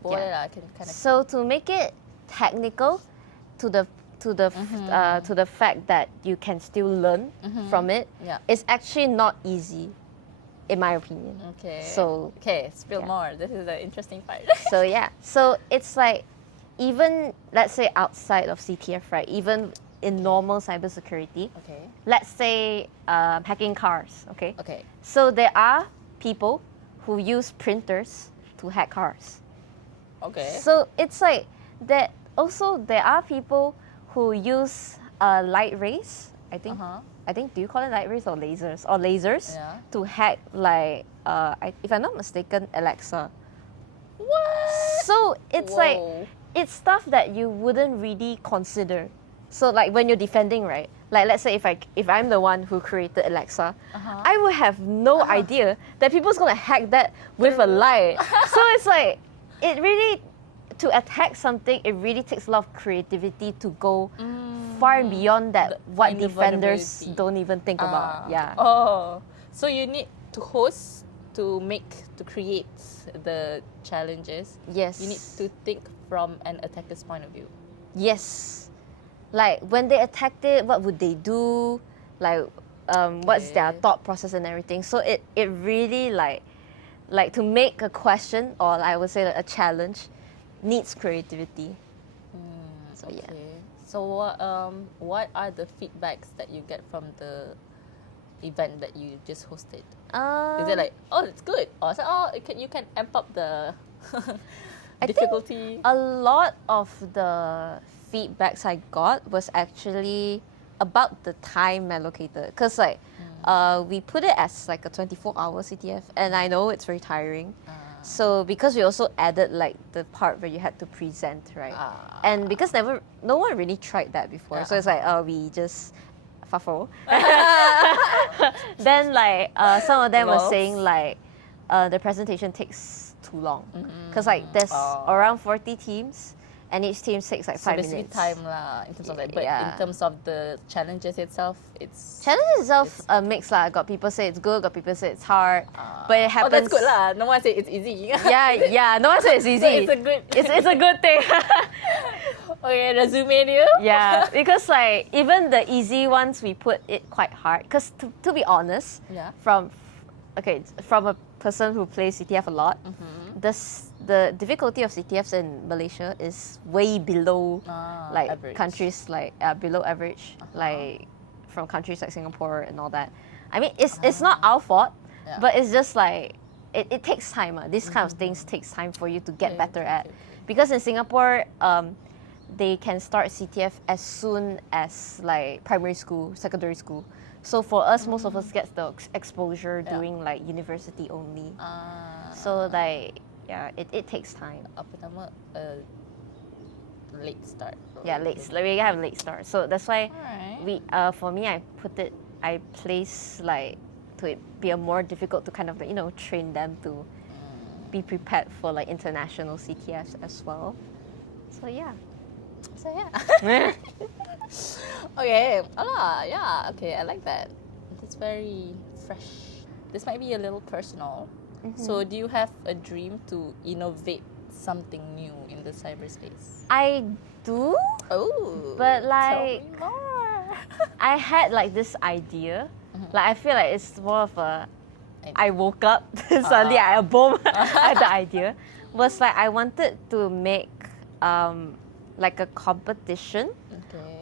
Yeah. I can kind of. So to make it technical, to the fact that you can still learn from it, it's actually not easy, in my opinion. Okay. So spill more. This is the interesting part. so it's like, even let's say outside of CTF, right? Even in normal cybersecurity, Okay. let's say hacking cars, okay? Okay. So there are people who use printers to hack cars. Okay. So it's like that. Also, there are people who use light rays. I think. Do you call it light rays or lasers? Or lasers to hack like, if I'm not mistaken, Alexa. What? So it's Whoa. like, it's stuff that you wouldn't really consider. So like when you're defending, right? Like let's say if I'm the one who created Alexa, I would have no idea that people's gonna hack that with a light. So it's like, it really, to attack something, it really takes a lot of creativity to go far beyond that what Find the defenders vulnerability. don't even think about. Yeah. Oh, so you need to host to create the challenges. Yes. You need to think from an attacker's point of view. Yes. Like when they attacked it, what would they do? Like what's their thought process and everything. So it really like to make a question, or I would say a challenge, needs creativity. So yeah. So what are the feedbacks that you get from the event that you just hosted? Is it like, oh, it's good, or so, you can amp up the difficulty? A lot of the feedbacks I got was actually about the time allocated, because like we put it as like a 24-hour CTF, and I know it's very tiring. So because we also added like the part where you had to present, right? And because no one really tried that before, so it's like, we just fuffle. Then like some of them were saying like the presentation takes too long, because like there's around 40 teams, and each team takes like 5 basically minutes. time lah, in terms of that. But in terms of the challenges itself, it's... Challenge itself a mix lah. Got people say it's good, got people say it's hard. But it happens... Oh, that's good lah. No one say it's easy. yeah. No one says it's easy. So it's a good... it's a good thing. Okay, resume dia. Yeah, because like even the easy ones, we put it quite hard. Because to be honest, okay, from a person who plays CTF a lot, the difficulty of CTFs in Malaysia is way below like average. countries like below average, like from countries like Singapore and all that. I mean, it's not our fault, but it's just like it takes time. These kind of things takes time for you to get better at. Because in Singapore, they can start CTF as soon as like primary school, secondary school. So for us, most of us get the exposure during like university only. So like it takes time. Apa nama? Late start. Yeah, we have a late start. So that's why Alright. for me, I place like to it be a more difficult to kind of like, train them to be prepared for like international CTFs as well. So yeah. Okay. Okay, I like that. It's very fresh. This might be a little personal. So do you have a dream to innovate something new in the cyberspace? I do. Oh. But tell like me more. I had like this idea. Like I feel like it's more of a I woke up suddenly I boom I had the idea. Was like I wanted to make like a competition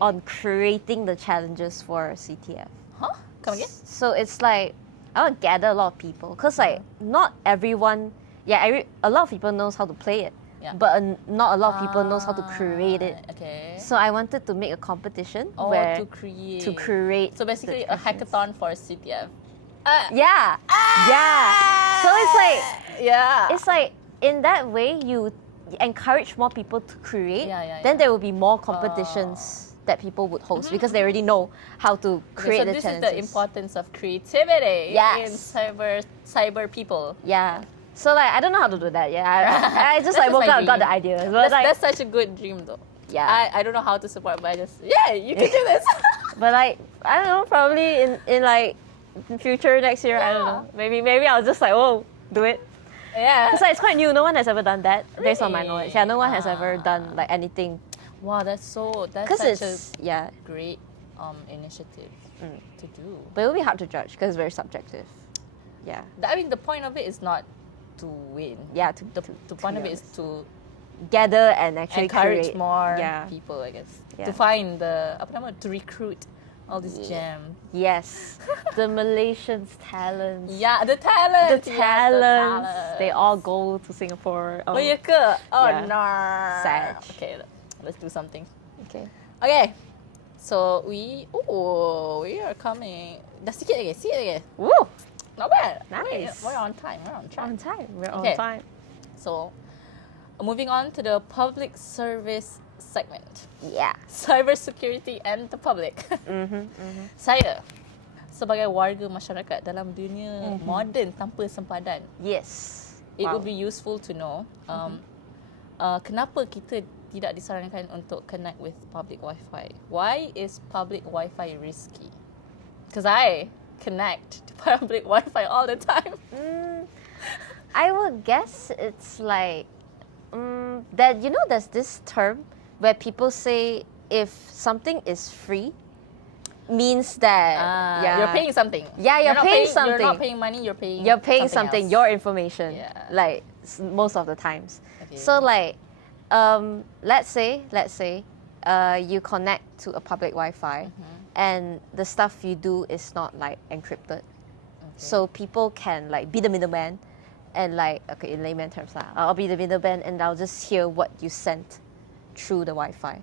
on creating the challenges for CTF. Huh? Come again? So it's like I want to gather a lot of people because like not everyone, a lot of people knows how to play it, but not a lot of people knows how to create it. Okay. So I wanted to make a competition where to create. So basically a hackathon for CTF. Yeah. So it's like it's like in that way you encourage more people to create. Then there will be more competitions that people would host because they already know how to create the challenges. So this is the importance of creativity in cyber people. Yeah. So like I don't know how to do that. I just like woke up and got the idea. So That's such a good dream though. Yeah. I don't know how to support, but I just you can do this. But like I don't know, probably in like future next year, I don't know. Maybe I'll just like do it. Yeah. Because like, it's quite new. No one has ever done that based on my knowledge. Yeah, no one has ever done like anything. Wow, that's such a great initiative to do. But it will be hard to judge because it's very subjective. Yeah. I mean, the point of it is not to win. Yeah. The point of it is to gather and actually encourage create more people, I guess. Yeah. To find to recruit all these gems. Yes. The Malaysians' talents. Yeah, the talent. The talents. They all go to Singapore. Oh, ya ke? Oh, Yeah. no. Sad. Okay, let's do something. Okay. So we are coming. Dah sikit lagi. Woo! Not bad. Nice. We're on time. We're on track. We're on Okay. time. So, moving on to the public service segment. Yeah. Cybersecurity and the public. Saya sebagai warga masyarakat dalam dunia moden tanpa sempadan. Yes. It would be useful to know kenapa kita tidak disarankan untuk connect with public Wi-Fi. Why is public Wi-Fi risky? Because I connect to public Wi-Fi all the time. I would guess it's like that. There's this term where people say if something is free, means that you're paying something. Yeah, you're paying something. You're not paying money. You're paying something. else. Your information. Yeah. Like most of the times. Okay. So like, let's say you connect to a public Wi-Fi, and the stuff you do is not like encrypted. So people can like be the middleman, and like in layman terms, I'll be the middleman, and I'll just hear what you sent through the Wi-Fi.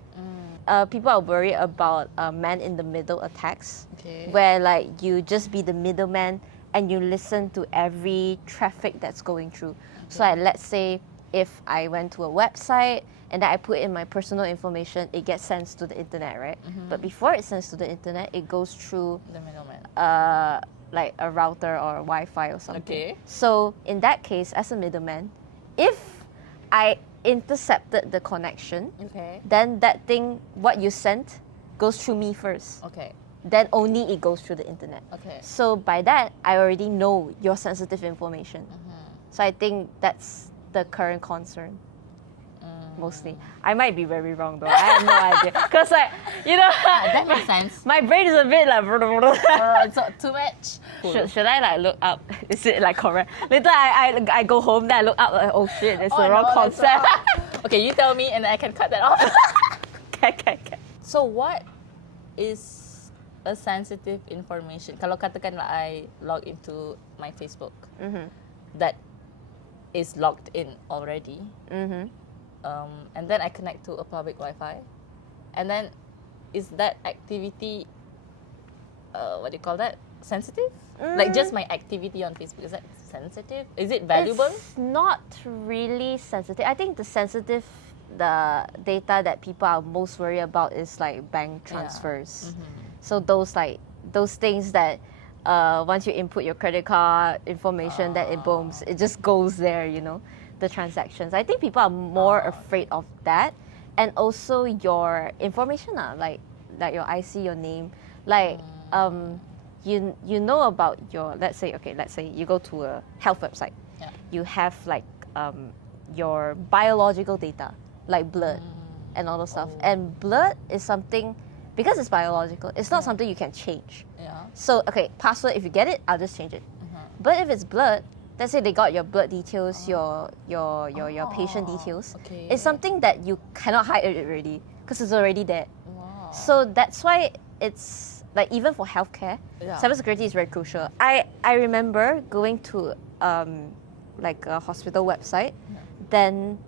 People are worried about man-in-the-middle attacks, where like you just be the middleman and you listen to every traffic that's going through. So like, let's say if I went to a website and then I put in my personal information, it gets sent to the internet, right? But before it sends to the internet, it goes through the middleman. Like a router or Wi-Fi or something. Okay. So in that case, as a middleman, if I intercepted the connection, then that thing, what you sent, goes through me first. Then only it goes through the internet. So by that, I already know your sensitive information. So I think that's the current concern. mostly. I might be very wrong though. I have no idea. Because like, you know, That makes sense. my brain is a bit like... It's not too much. Cool. Should I like look up? Is it like correct? Later I go home, then I look up like, oh shit, it's the wrong no, that's concept. wrong. Okay, you tell me and I can cut that off. Okay. So what is a sensitive information? Kalau katakanlah I log into my Facebook that is logged in already, and then I connect to a public Wi-Fi, and then is that activity, what do you call that? Sensitive? Like just my activity on Facebook, is that sensitive? Is it valuable? It's not really sensitive. I think the data that people are most worried about is like bank transfers. So those things that once you input your credit card information, that it booms, it just goes there, you know, the transactions. I think people are more afraid of that, and also your information, like your IC, your name, like you know about your, let's say you go to a health website, you have like your biological data, like blood and all those stuff. And blood is something, because it's biological, it's not something you can change. So, okay, password, if you get it, I'll just change it. But if it's blood, let's say they got your blood details, your patient details, it's something that you cannot hide it already, because it's already there. So that's why it's, like, even for healthcare, cybersecurity is very crucial. I remember going to like a hospital website, then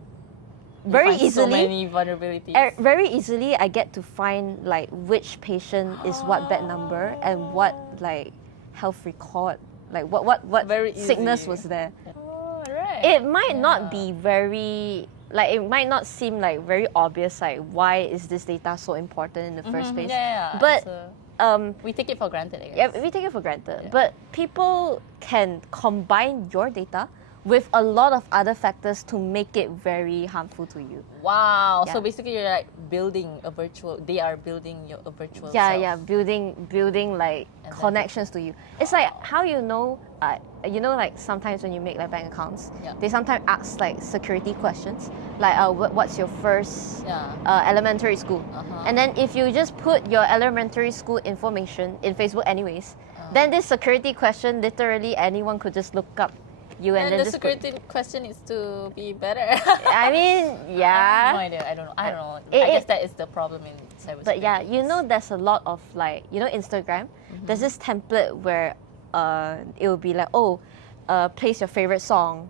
very easily, so many vulnerabilities. Very easily, I get to find like which patient is what bed number and what like health record, like what sickness was there. Oh, right. It might not be very, like, it might not seem like very obvious, like why is this data so important in the first place? But we take it for granted, I guess. yeah, we take it for granted. But people can combine your data with a lot of other factors to make it very harmful to you. Wow. Yeah. So basically you're like building a virtual, they are building a virtual self. Building like and connections to you. It's like how you know, like sometimes when you make like bank accounts, they sometimes ask like security questions, like what's your first elementary school? And then if you just put your elementary school information in Facebook anyways, then this security question, literally anyone could just look up you and then the just security question needs to be better. I mean, yeah. I have no idea. I don't know. I guess that is the problem in cybersecurity. But yeah, you know, there's a lot of like, you know, Instagram. There's this template where it will be like, place your favorite song,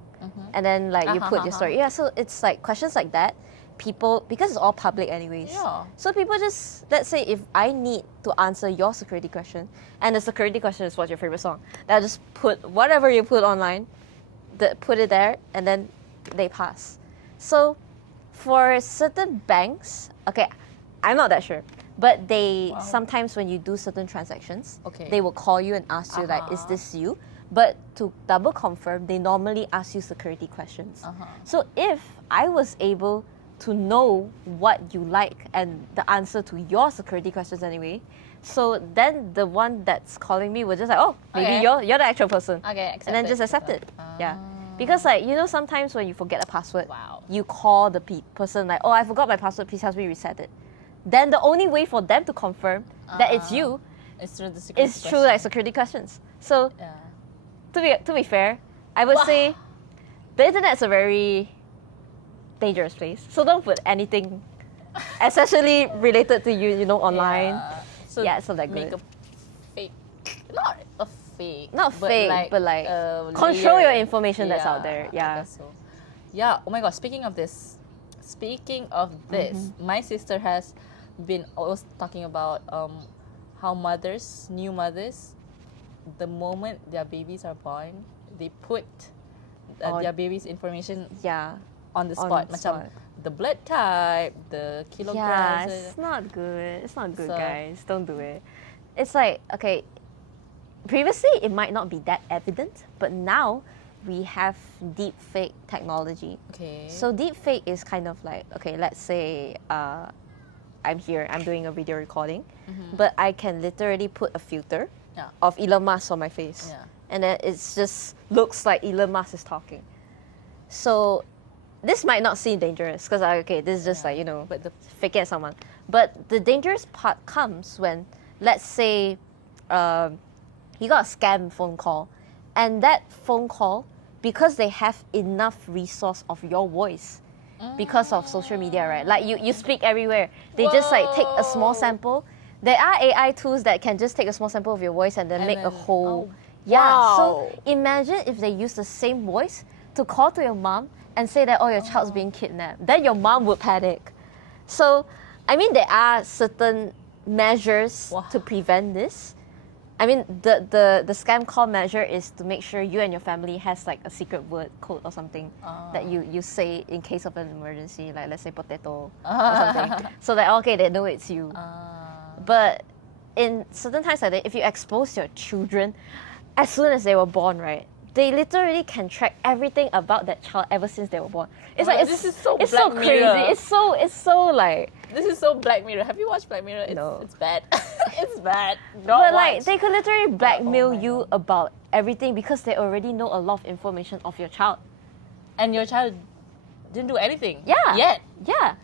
and then like you put your story. Yeah, so it's like questions like that. People, because it's all public anyways. Yeah. So people just, let's say if I need to answer your security question, and the security question is what's your favorite song, then I'll just put whatever you put online, put it there, and then they pass. So for certain banks, okay, I'm not that sure, but they sometimes when you do certain transactions, they will call you and ask you like, is this you? But to double confirm, they normally ask you security questions. So if I was able to know what you like and the answer to your security questions anyway, so then the one that's calling me was just like, maybe you're the actual person. And then just accept it. Yeah. Because like, you know, sometimes when you forget a password, you call the person like, I forgot my password, please help me reset it. Then the only way for them to confirm that it's you is through the security is through like security questions. So to be fair, I would say the internet's a very dangerous place. So don't put anything especially related to you, you know, online. So like make a fake, not fake, but like control your information that's out there. Yeah. I guess so. Yeah. Oh my gosh. Speaking of this, my sister has been always talking about how new mothers, the moment their babies are born, they put their baby's information on the spot. Macam the blood type, the kilograms. Yeah, it's not good. It's not good, guys. Don't do it. It's like, okay, previously it might not be that evident, but now we have deep fake technology. Okay. So deep fake is kind of like, okay, let's say I'm here, I'm doing a video recording, but I can literally put a filter of Elon Musk on my face. And then it just looks like Elon Musk is talking. So this might not seem dangerous because okay, this is just like, you know, But the faking at someone. But the dangerous part comes when, let's say, you got a scam phone call, and that phone call, because they have enough resource of your voice, because of social media, right? Like you speak everywhere. They just like take a small sample. There are AI tools that can just take a small sample of your voice and then make a whole. Yeah. So imagine if they use the same voice to call to your mom and say that, oh, your child's being kidnapped. Then your mom would panic. So, I mean, there are certain measures to prevent this. I mean, the scam call measure is to make sure you and your family has like a secret word code or something that you say in case of an emergency, like let's say potato or something. So that, okay, they know it's you. But in certain times like that, if you expose your children as soon as they were born, right, they literally can track everything about that child ever since they were born. It's like this is so it's Black so crazy. Mirror. It's so like. This is so Black Mirror. Have you watched Black Mirror? No. It's bad. It's bad. But like they could literally blackmail you about everything because they already know a lot of information of your child. And your child didn't do anything. Yeah. Yet. Yeah.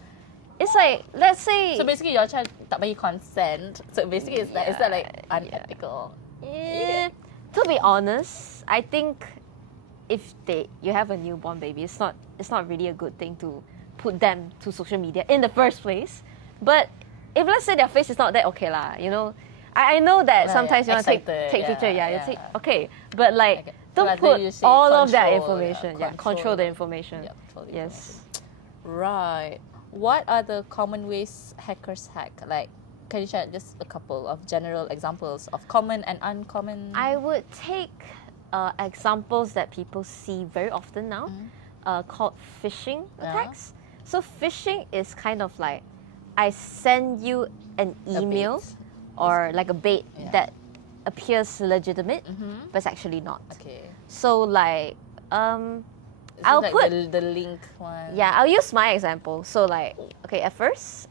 It's like, let's say. So basically, your child tak bagi consent. So basically, it's that like unethical. Yeah. To be honest, I think if you have a newborn baby, it's not really a good thing to put them to social media in the first place. But if let's say their face is not that okay lah, you know, I know that sometimes you want to take picture, you take okay, but like don't put all of that information. Control the information. Totally. Yes. Right. What are the common ways hackers hack? Like, can you share just a couple of general examples of common and uncommon? I would take examples that people see very often now, called phishing attacks. So phishing is kind of like, I send you an email or like a bait that appears legitimate, but it's actually not. Okay. So like, I'll like put the link one. Yeah, I'll use my example. So like, okay, at first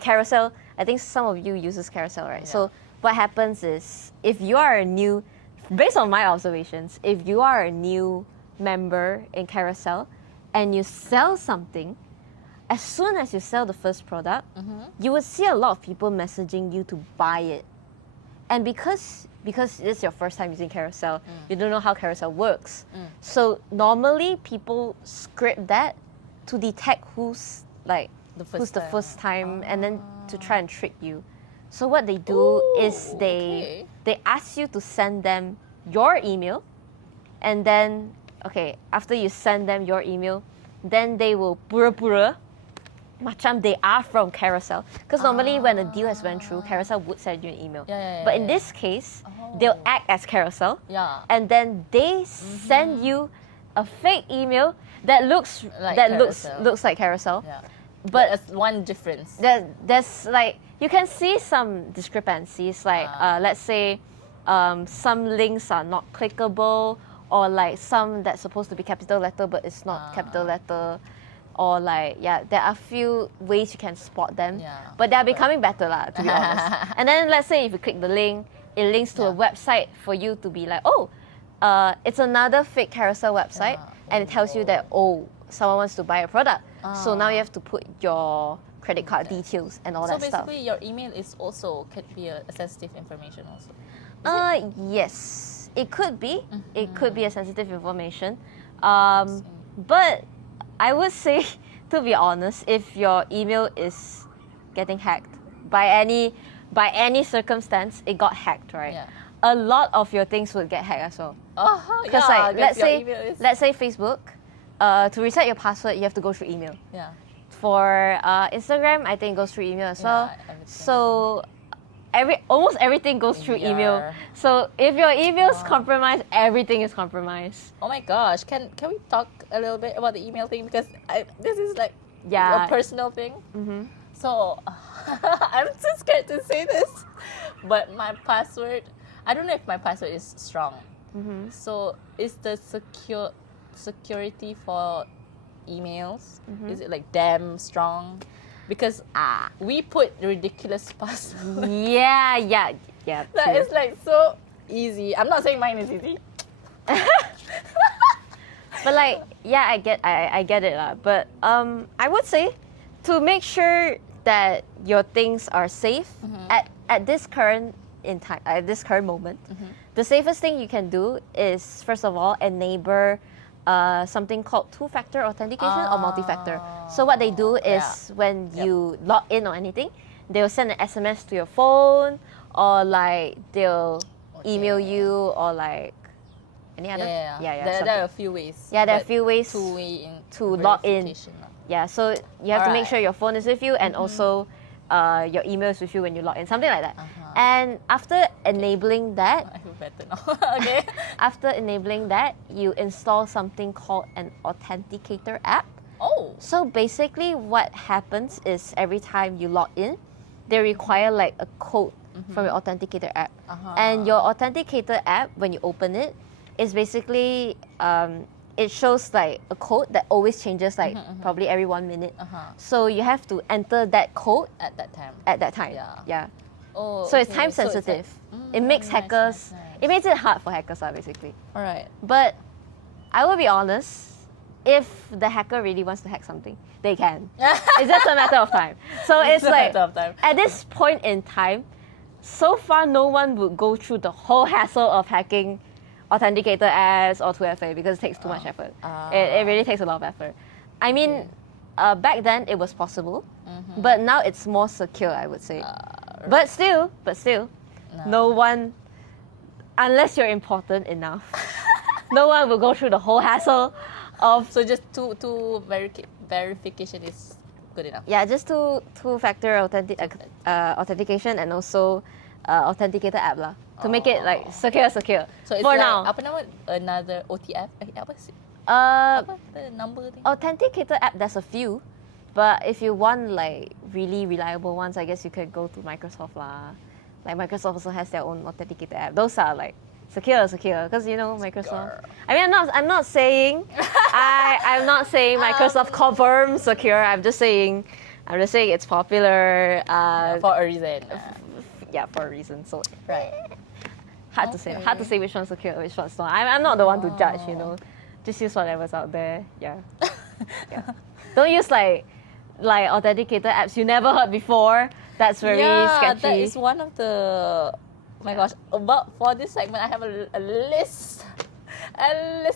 Carousel. I think some of you uses Carousel, right? Yeah. So what happens is, if you are based on my observations, if you are a new member in Carousel and you sell something, as soon as you sell the first product, you will see a lot of people messaging you to buy it. And because it's your first time using Carousel, you don't know how Carousel works. So normally people script that to detect who's the first time and then to try and trick you. So what they do is they ask you to send them your email, and then after you send them your email, then they will pura-pura macam they are from Carousel. Because normally when a deal has went through, Carousel would send you an email. But in this case, they'll act as Carousel. And then they send you a fake email that looks like Carousel. But there's one difference. There's like, you can see some discrepancies. Like let's say some links are not clickable, or like some that's supposed to be capital letter but it's not capital letter. Or like, there are a few ways you can spot them. But they are becoming better lah, to be honest. And then let's say if you click the link, it links to a website for you to be like, it's another fake Carousel website, and it tells you that, someone wants to buy a product. So now you have to put your credit card details and all that stuff. So basically your email could be a sensitive information also. Yes, it could be. It could be a sensitive information. But I would say, to be honest, if your email is getting hacked by any circumstance, it got hacked, right? A lot of your things would get hacked as well. Because let's say Facebook, to reset your password, you have to go through email. For Instagram, I think it goes through email as well. So almost everything goes through email. So if your email is compromised, everything is compromised. Oh my gosh! Can we talk a little bit about the email thing, because this is like a personal thing. So I'm too scared to say this, but my password, I don't know if my password is strong. So is the security for emails, is it like damn strong? Because we put ridiculous passwords. Yeah. That is like so easy. I'm not saying mine is easy. But like, yeah, I get it lah. But I would say to make sure that your things are safe at this current moment, the safest thing you can do is first of all enable something called two-factor authentication or multi-factor. So what they do is when you log in or anything, they'll send an SMS to your phone, or like they'll email you, or like any other. There are a few ways. Yeah, there are a few ways to log in. Yeah, so you have to make Alright. sure your phone is with you, and also your email is with you when you log in, something like that. And after enabling that, I feel better now. Okay. after enabling that, you install something called an authenticator app. Oh. So basically what happens is every time you log in, they require like a code from your authenticator app. And your authenticator app, when you open it, is basically it shows like a code that always changes like probably every 1 minute. So you have to enter that code At that time. at that time. Yeah. Oh, So it's okay. time So it's sensitive. like, It makes nice, hackers, nice. it makes it hard for hackers basically. Alright. But I will be honest, if the hacker really wants to hack something, they can. It's just a matter of time. So it's a like, matter of time. at this point in time, so far no one would go through the whole hassle of hacking authenticator apps or 2FA because it takes too much effort. It really takes a lot of effort. I mean, back then it was possible, but now it's more secure, I would say. But still, no one, unless you're important enough, no one will go through the whole hassle of. So just two verification is good enough. Yeah, just two-factor authentication and also authenticator app lah, to make it like secure. So it's for like, now. apa nama, another OTF? Apa sih? Uh, Apa the number thing? authenticator app, there's a few, but if you want like really reliable ones, I guess you could go to Microsoft lah. Like Microsoft also has their own authenticator app. Those are like secure, because you know Microsoft. I mean, I'm not saying I'm not saying Microsoft confirms secure. I'm just saying it's popular. For a reason. Yeah, for a reason. So Right. hard to say which one's secure, which one's not. I'm not the one to judge, you know. Just use whatever's out there. Yeah. Don't use like authenticator apps you never heard before. That's very sketchy. That is one of the. Oh my gosh! But for this segment, I have a list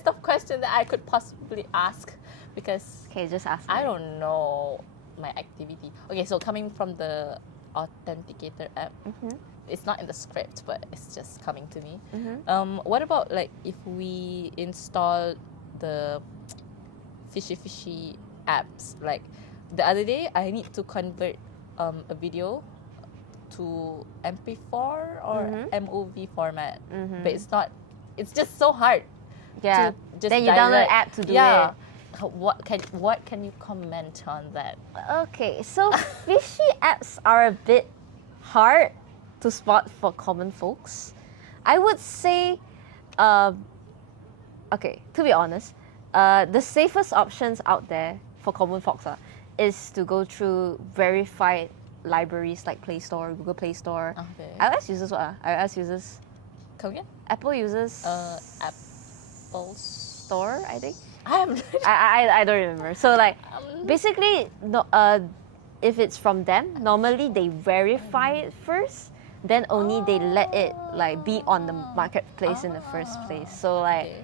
of questions that I could possibly ask, because Okay, just ask me. I don't know my activity. Okay, so coming from the authenticator app, it's not in the script, but it's just coming to me. What about like if we install the fishy apps? Like the other day, I need to convert a video to MP4 or MOV format, but it's just so hard. Yeah. To just Then you download an direct. app to do Yeah. it. What can you comment on that? Okay, so fishy apps are a bit hard to spot for common folks. I would say, okay, to be honest, the safest options out there for common folks is to go through verified libraries like Play Store, Google Play Store. Okay. iOS uses what? iOS uses Come again? Apple uses Apple Store, I think. I I don't remember. So like basically no, if it's from them, normally they verify it first, then only they let it like be on the marketplace in the first place. So like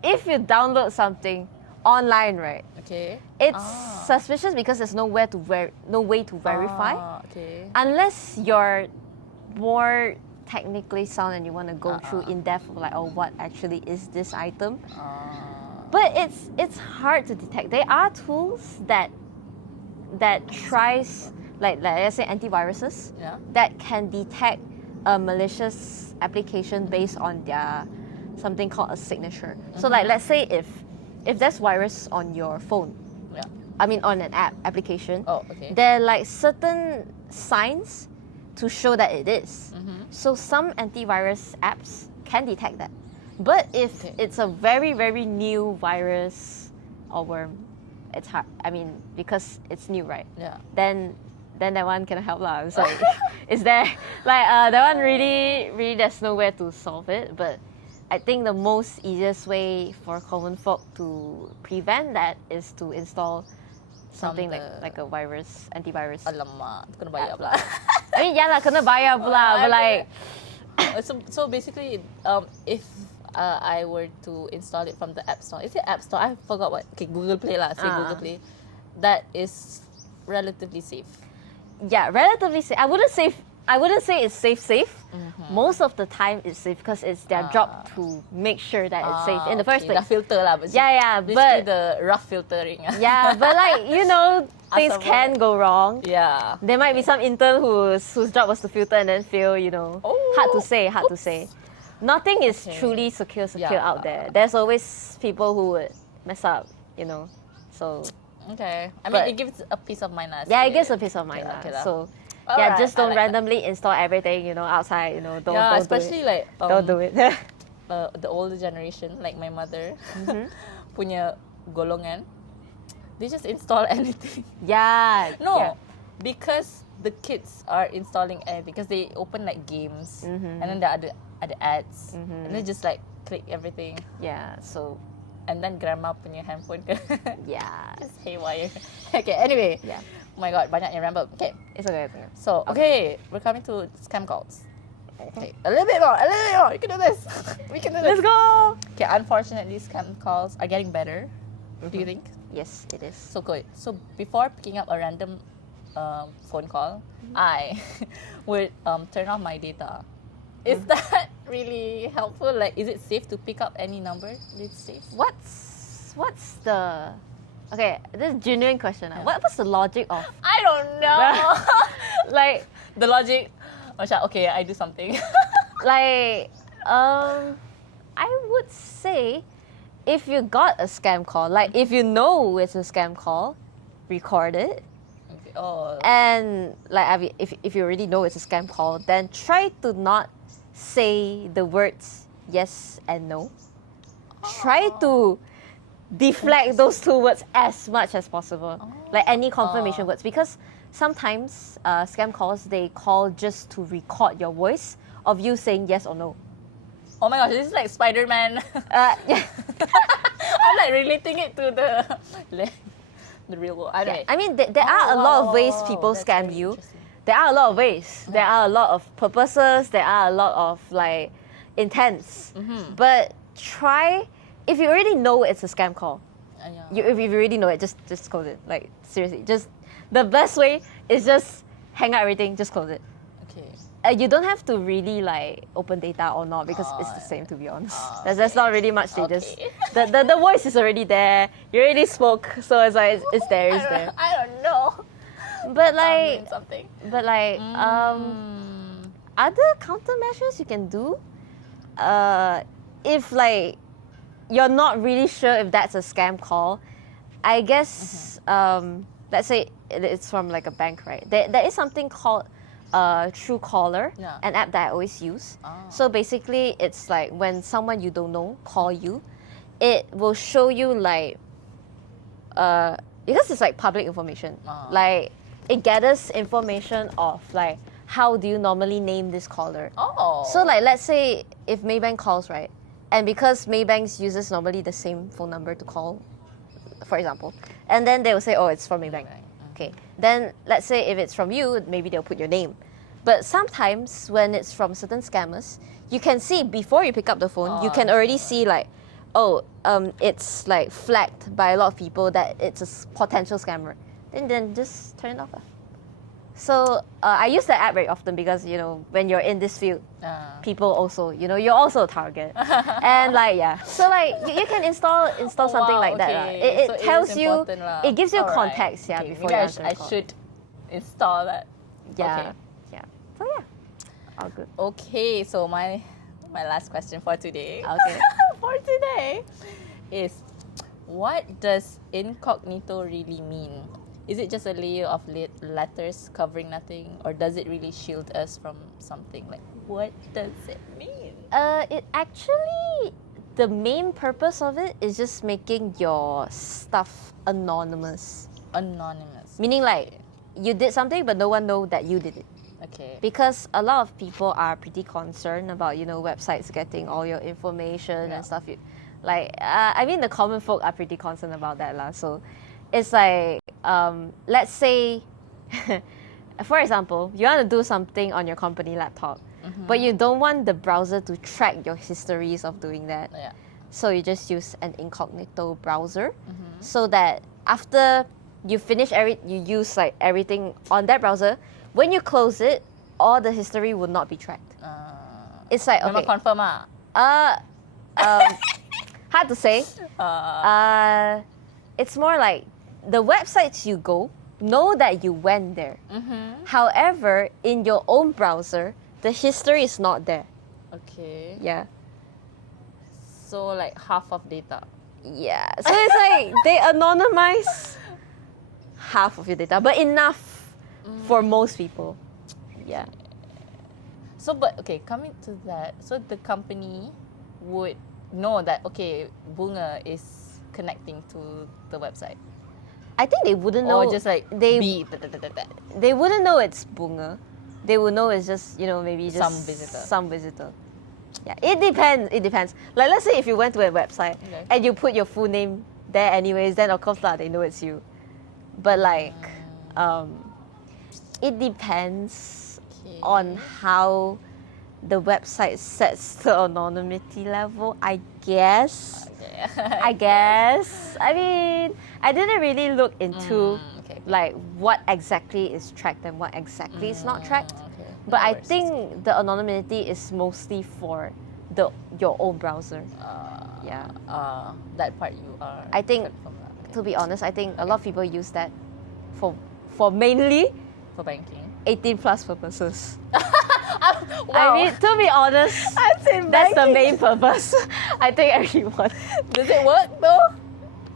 if you download something online, right? Okay. It's suspicious because there's no way to verify. Okay. Unless you're more technically sound and you want to go through in depth of like, oh, what actually is this item? But it's hard to detect. There are tools that tries like let's say antiviruses that can detect a malicious application based on their something called a signature. So like let's say if there's virus on your phone, I mean on an application, there are like certain signs to show that it is. So some antivirus apps can detect that. But if it's a very, very new virus or worm, it's hard. I mean, because it's new, right? Yeah. Then that one cannot help lah. It's like, is there like that one really there's nowhere to solve it. But I think the most easiest way for common folk to prevent that is to install something like a virus, antivirus. Alamak, kena bayar app pula. I mean, yeah lah, kena bayar pula, but like, So basically, if I were to install it from the App Store, is it App Store? I forgot what. Okay, Google Play lah. Say Google Play. That is relatively safe. yeah, relatively safe. I wouldn't say it's safe. Most of the time it's safe because it's their job to make sure that it's safe in the first place. Dah filter lah. Yeah, Basically but the rough filtering. yeah, but like things can go wrong. Yeah. There might be some intern whose job was to filter and then fail. Oh, hard to say. Nothing is truly secure out there. There's always people who would mess up. So. Okay. I mean, it gives a peace of mind. Yeah, it gives a peace of mind. Okay, So. Alright, just don't like randomly install everything, outside, don't especially do it. like Don't do it. The older generation, like my mother, punya golongan, they just install anything. Yeah. No, yeah. because the kids are installing anything because they open like games and then there are the ads and they just like click everything. Yeah. So. And then grandma punya handphone Yeah. just haywire. Okay. Anyway. Yeah. Oh my god, banyak yang ramble. Okay. It's okay. So, okay, we're coming to scam calls. Okay, a little bit more. You can do this. We can do this. Let's go. Okay, unfortunately, scam calls are getting better. Do you think? Yes, it is. So good. So before picking up a random phone call, I would turn off my data. Is that really helpful? Like, is it safe to pick up any number these days? What's the... Okay, this is a genuine question. What's the logic of... I don't know. like... The logic... Okay, I do something. like... I would say if you got a scam call, like if you know it's a scam call, record it. Okay. Oh. And like if you already know it's a scam call, then try to not say the words yes and no. Try to deflect those two words as much as possible. Like any confirmation words. Because sometimes scam calls, they call just to record your voice of you saying yes or no. Oh my gosh, this is like Spider-Man. Yeah. I'm like relating it to the real world. I mean, there are a lot of ways people scam you. There are a lot of ways. There are a lot of purposes. There are a lot of like intents. But try, if you already know it's a scam call, if you already know it, just close it. Like seriously, just the best way is just hang out everything, just close it. Okay. You don't have to really like open data or not because it's the same, to be honest. There's not really much to just the voice is already there. You already spoke, so it's like it's there. I don't know. But like something. But like other countermeasures you can do, if like you're not really sure if that's a scam call, I guess let's say it's from like a bank, right? There is something called Truecaller, an app that I always use. So basically, it's like when someone you don't know call you, it will show you like because it's like public information, like it gathers information of like how do you normally name this caller. So like let's say if Maybank calls, right, and because Maybank uses normally the same phone number to call, for example, and then they will say, oh, it's from Maybank. Okay, then let's say if it's from you, maybe they'll put your name. But sometimes when it's from certain scammers, you can see before you pick up the phone, you can already see like, oh, it's like flagged by a lot of people that it's a potential scammer. Then just turn it off. So I use the app very often because when you're in this field, people also you're also a target, and like so like you can install something like that. It so tells you, it gives you context before you answer the call. I should install that. Yeah. So all good. Okay, so my last question for today. Okay. For today is, what does incognito really mean? Is it just a layer of letters covering nothing, or does it really shield us from something? Like, what does it mean? It actually, the main purpose of it is just making your stuff anonymous. Anonymous. Meaning like, you did something but no one know that you did it. Okay. Because a lot of people are pretty concerned about, websites getting all your information and stuff. I mean, the common folk are pretty concerned about that lah. So it's like, let's say, for example, you want to do something on your company laptop, but you don't want the browser to track your histories of doing that. Yeah. So you just use an incognito browser, so that after you finish you use like everything on that browser. When you close it, all the history will not be tracked. It's like, okay. Confirm Hard to say. It's more like the websites you go know that you went there. However, in your own browser, the history is not there. Okay. Yeah. So like half of data. Yeah. So it's like they anonymize half of your data, but enough for most people. Yeah. So, but okay, coming to that, so the company would know that, okay, Bunga is connecting to the website. I think they wouldn't know. Or just like they wouldn't know it's Bunga. They would know it's just, maybe just some visitor. Yeah, it depends. Like, let's say if you went to a website and you put your full name there anyways, then of course they know it's you. But like, it depends on how the website sets the anonymity level, I guess. I guess. I mean, I didn't really look into like what exactly is tracked and what exactly is not tracked. But I think the anonymity is mostly for your own browser. That part you are. I think, to be honest, I think a lot of people use that for mainly for banking. 18 plus purposes. Wow. I mean, to be honest, that's the main purpose. I think everyone. Does it work though?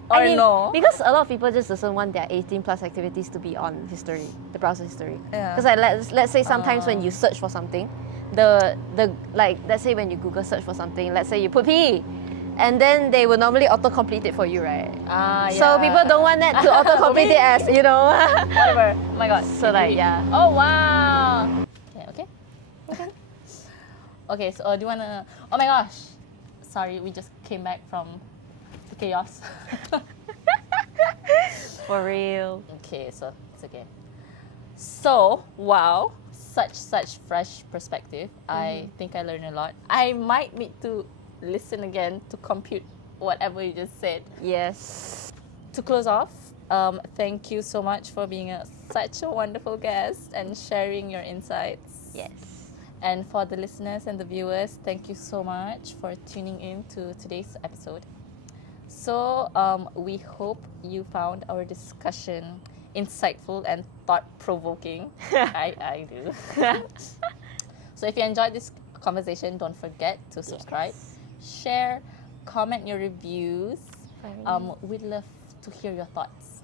Or I mean, no? Because a lot of people just doesn't want their 18 plus activities to be on history, the browser history. Yeah. Because like, let's say sometimes when you search for something, let's say when you Google search for something, let's say you put P, and then they will normally auto-complete it for you, right? So people don't want that to auto-complete it as, Whatever. Oh my god. So like, yeah. Oh wow. Okay. Okay, so do you wanna... Oh my gosh. Sorry, we just came back from the chaos. For real. Okay, so it's okay. So, wow. Such fresh perspective. I think I learned a lot. I might need to listen again to compute whatever you just said. Yes. To close off, thank you so much for being such a wonderful guest and sharing your insights. Yes. And for the listeners and the viewers, thank you so much for tuning in to today's episode. So we hope you found our discussion insightful and thought-provoking. I do. So if you enjoyed this conversation, don't forget to subscribe, share, comment your reviews. We'd love to hear your thoughts.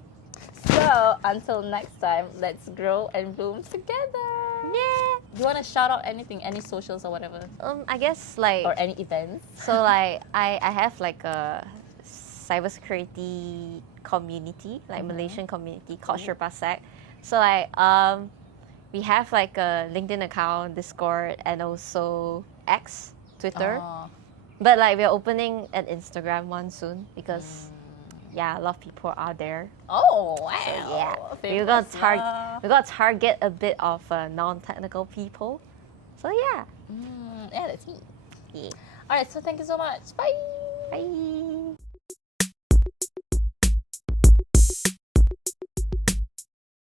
So until next time, let's grow and bloom together. Yeah. Do you want to shout out anything, any socials or whatever? I guess like... Or any events? So like, I have like a cybersecurity community, like Malaysian community called Sherpa. So like, we have like a LinkedIn account, Discord, and also X, Twitter. But like, we're opening an Instagram one soon because a lot of people are there. Oh wow! So, yeah, we're gonna target a bit of non-technical people. So yeah. Yeah, that's me. Yeah. All right, so thank you so much. Bye. Bye.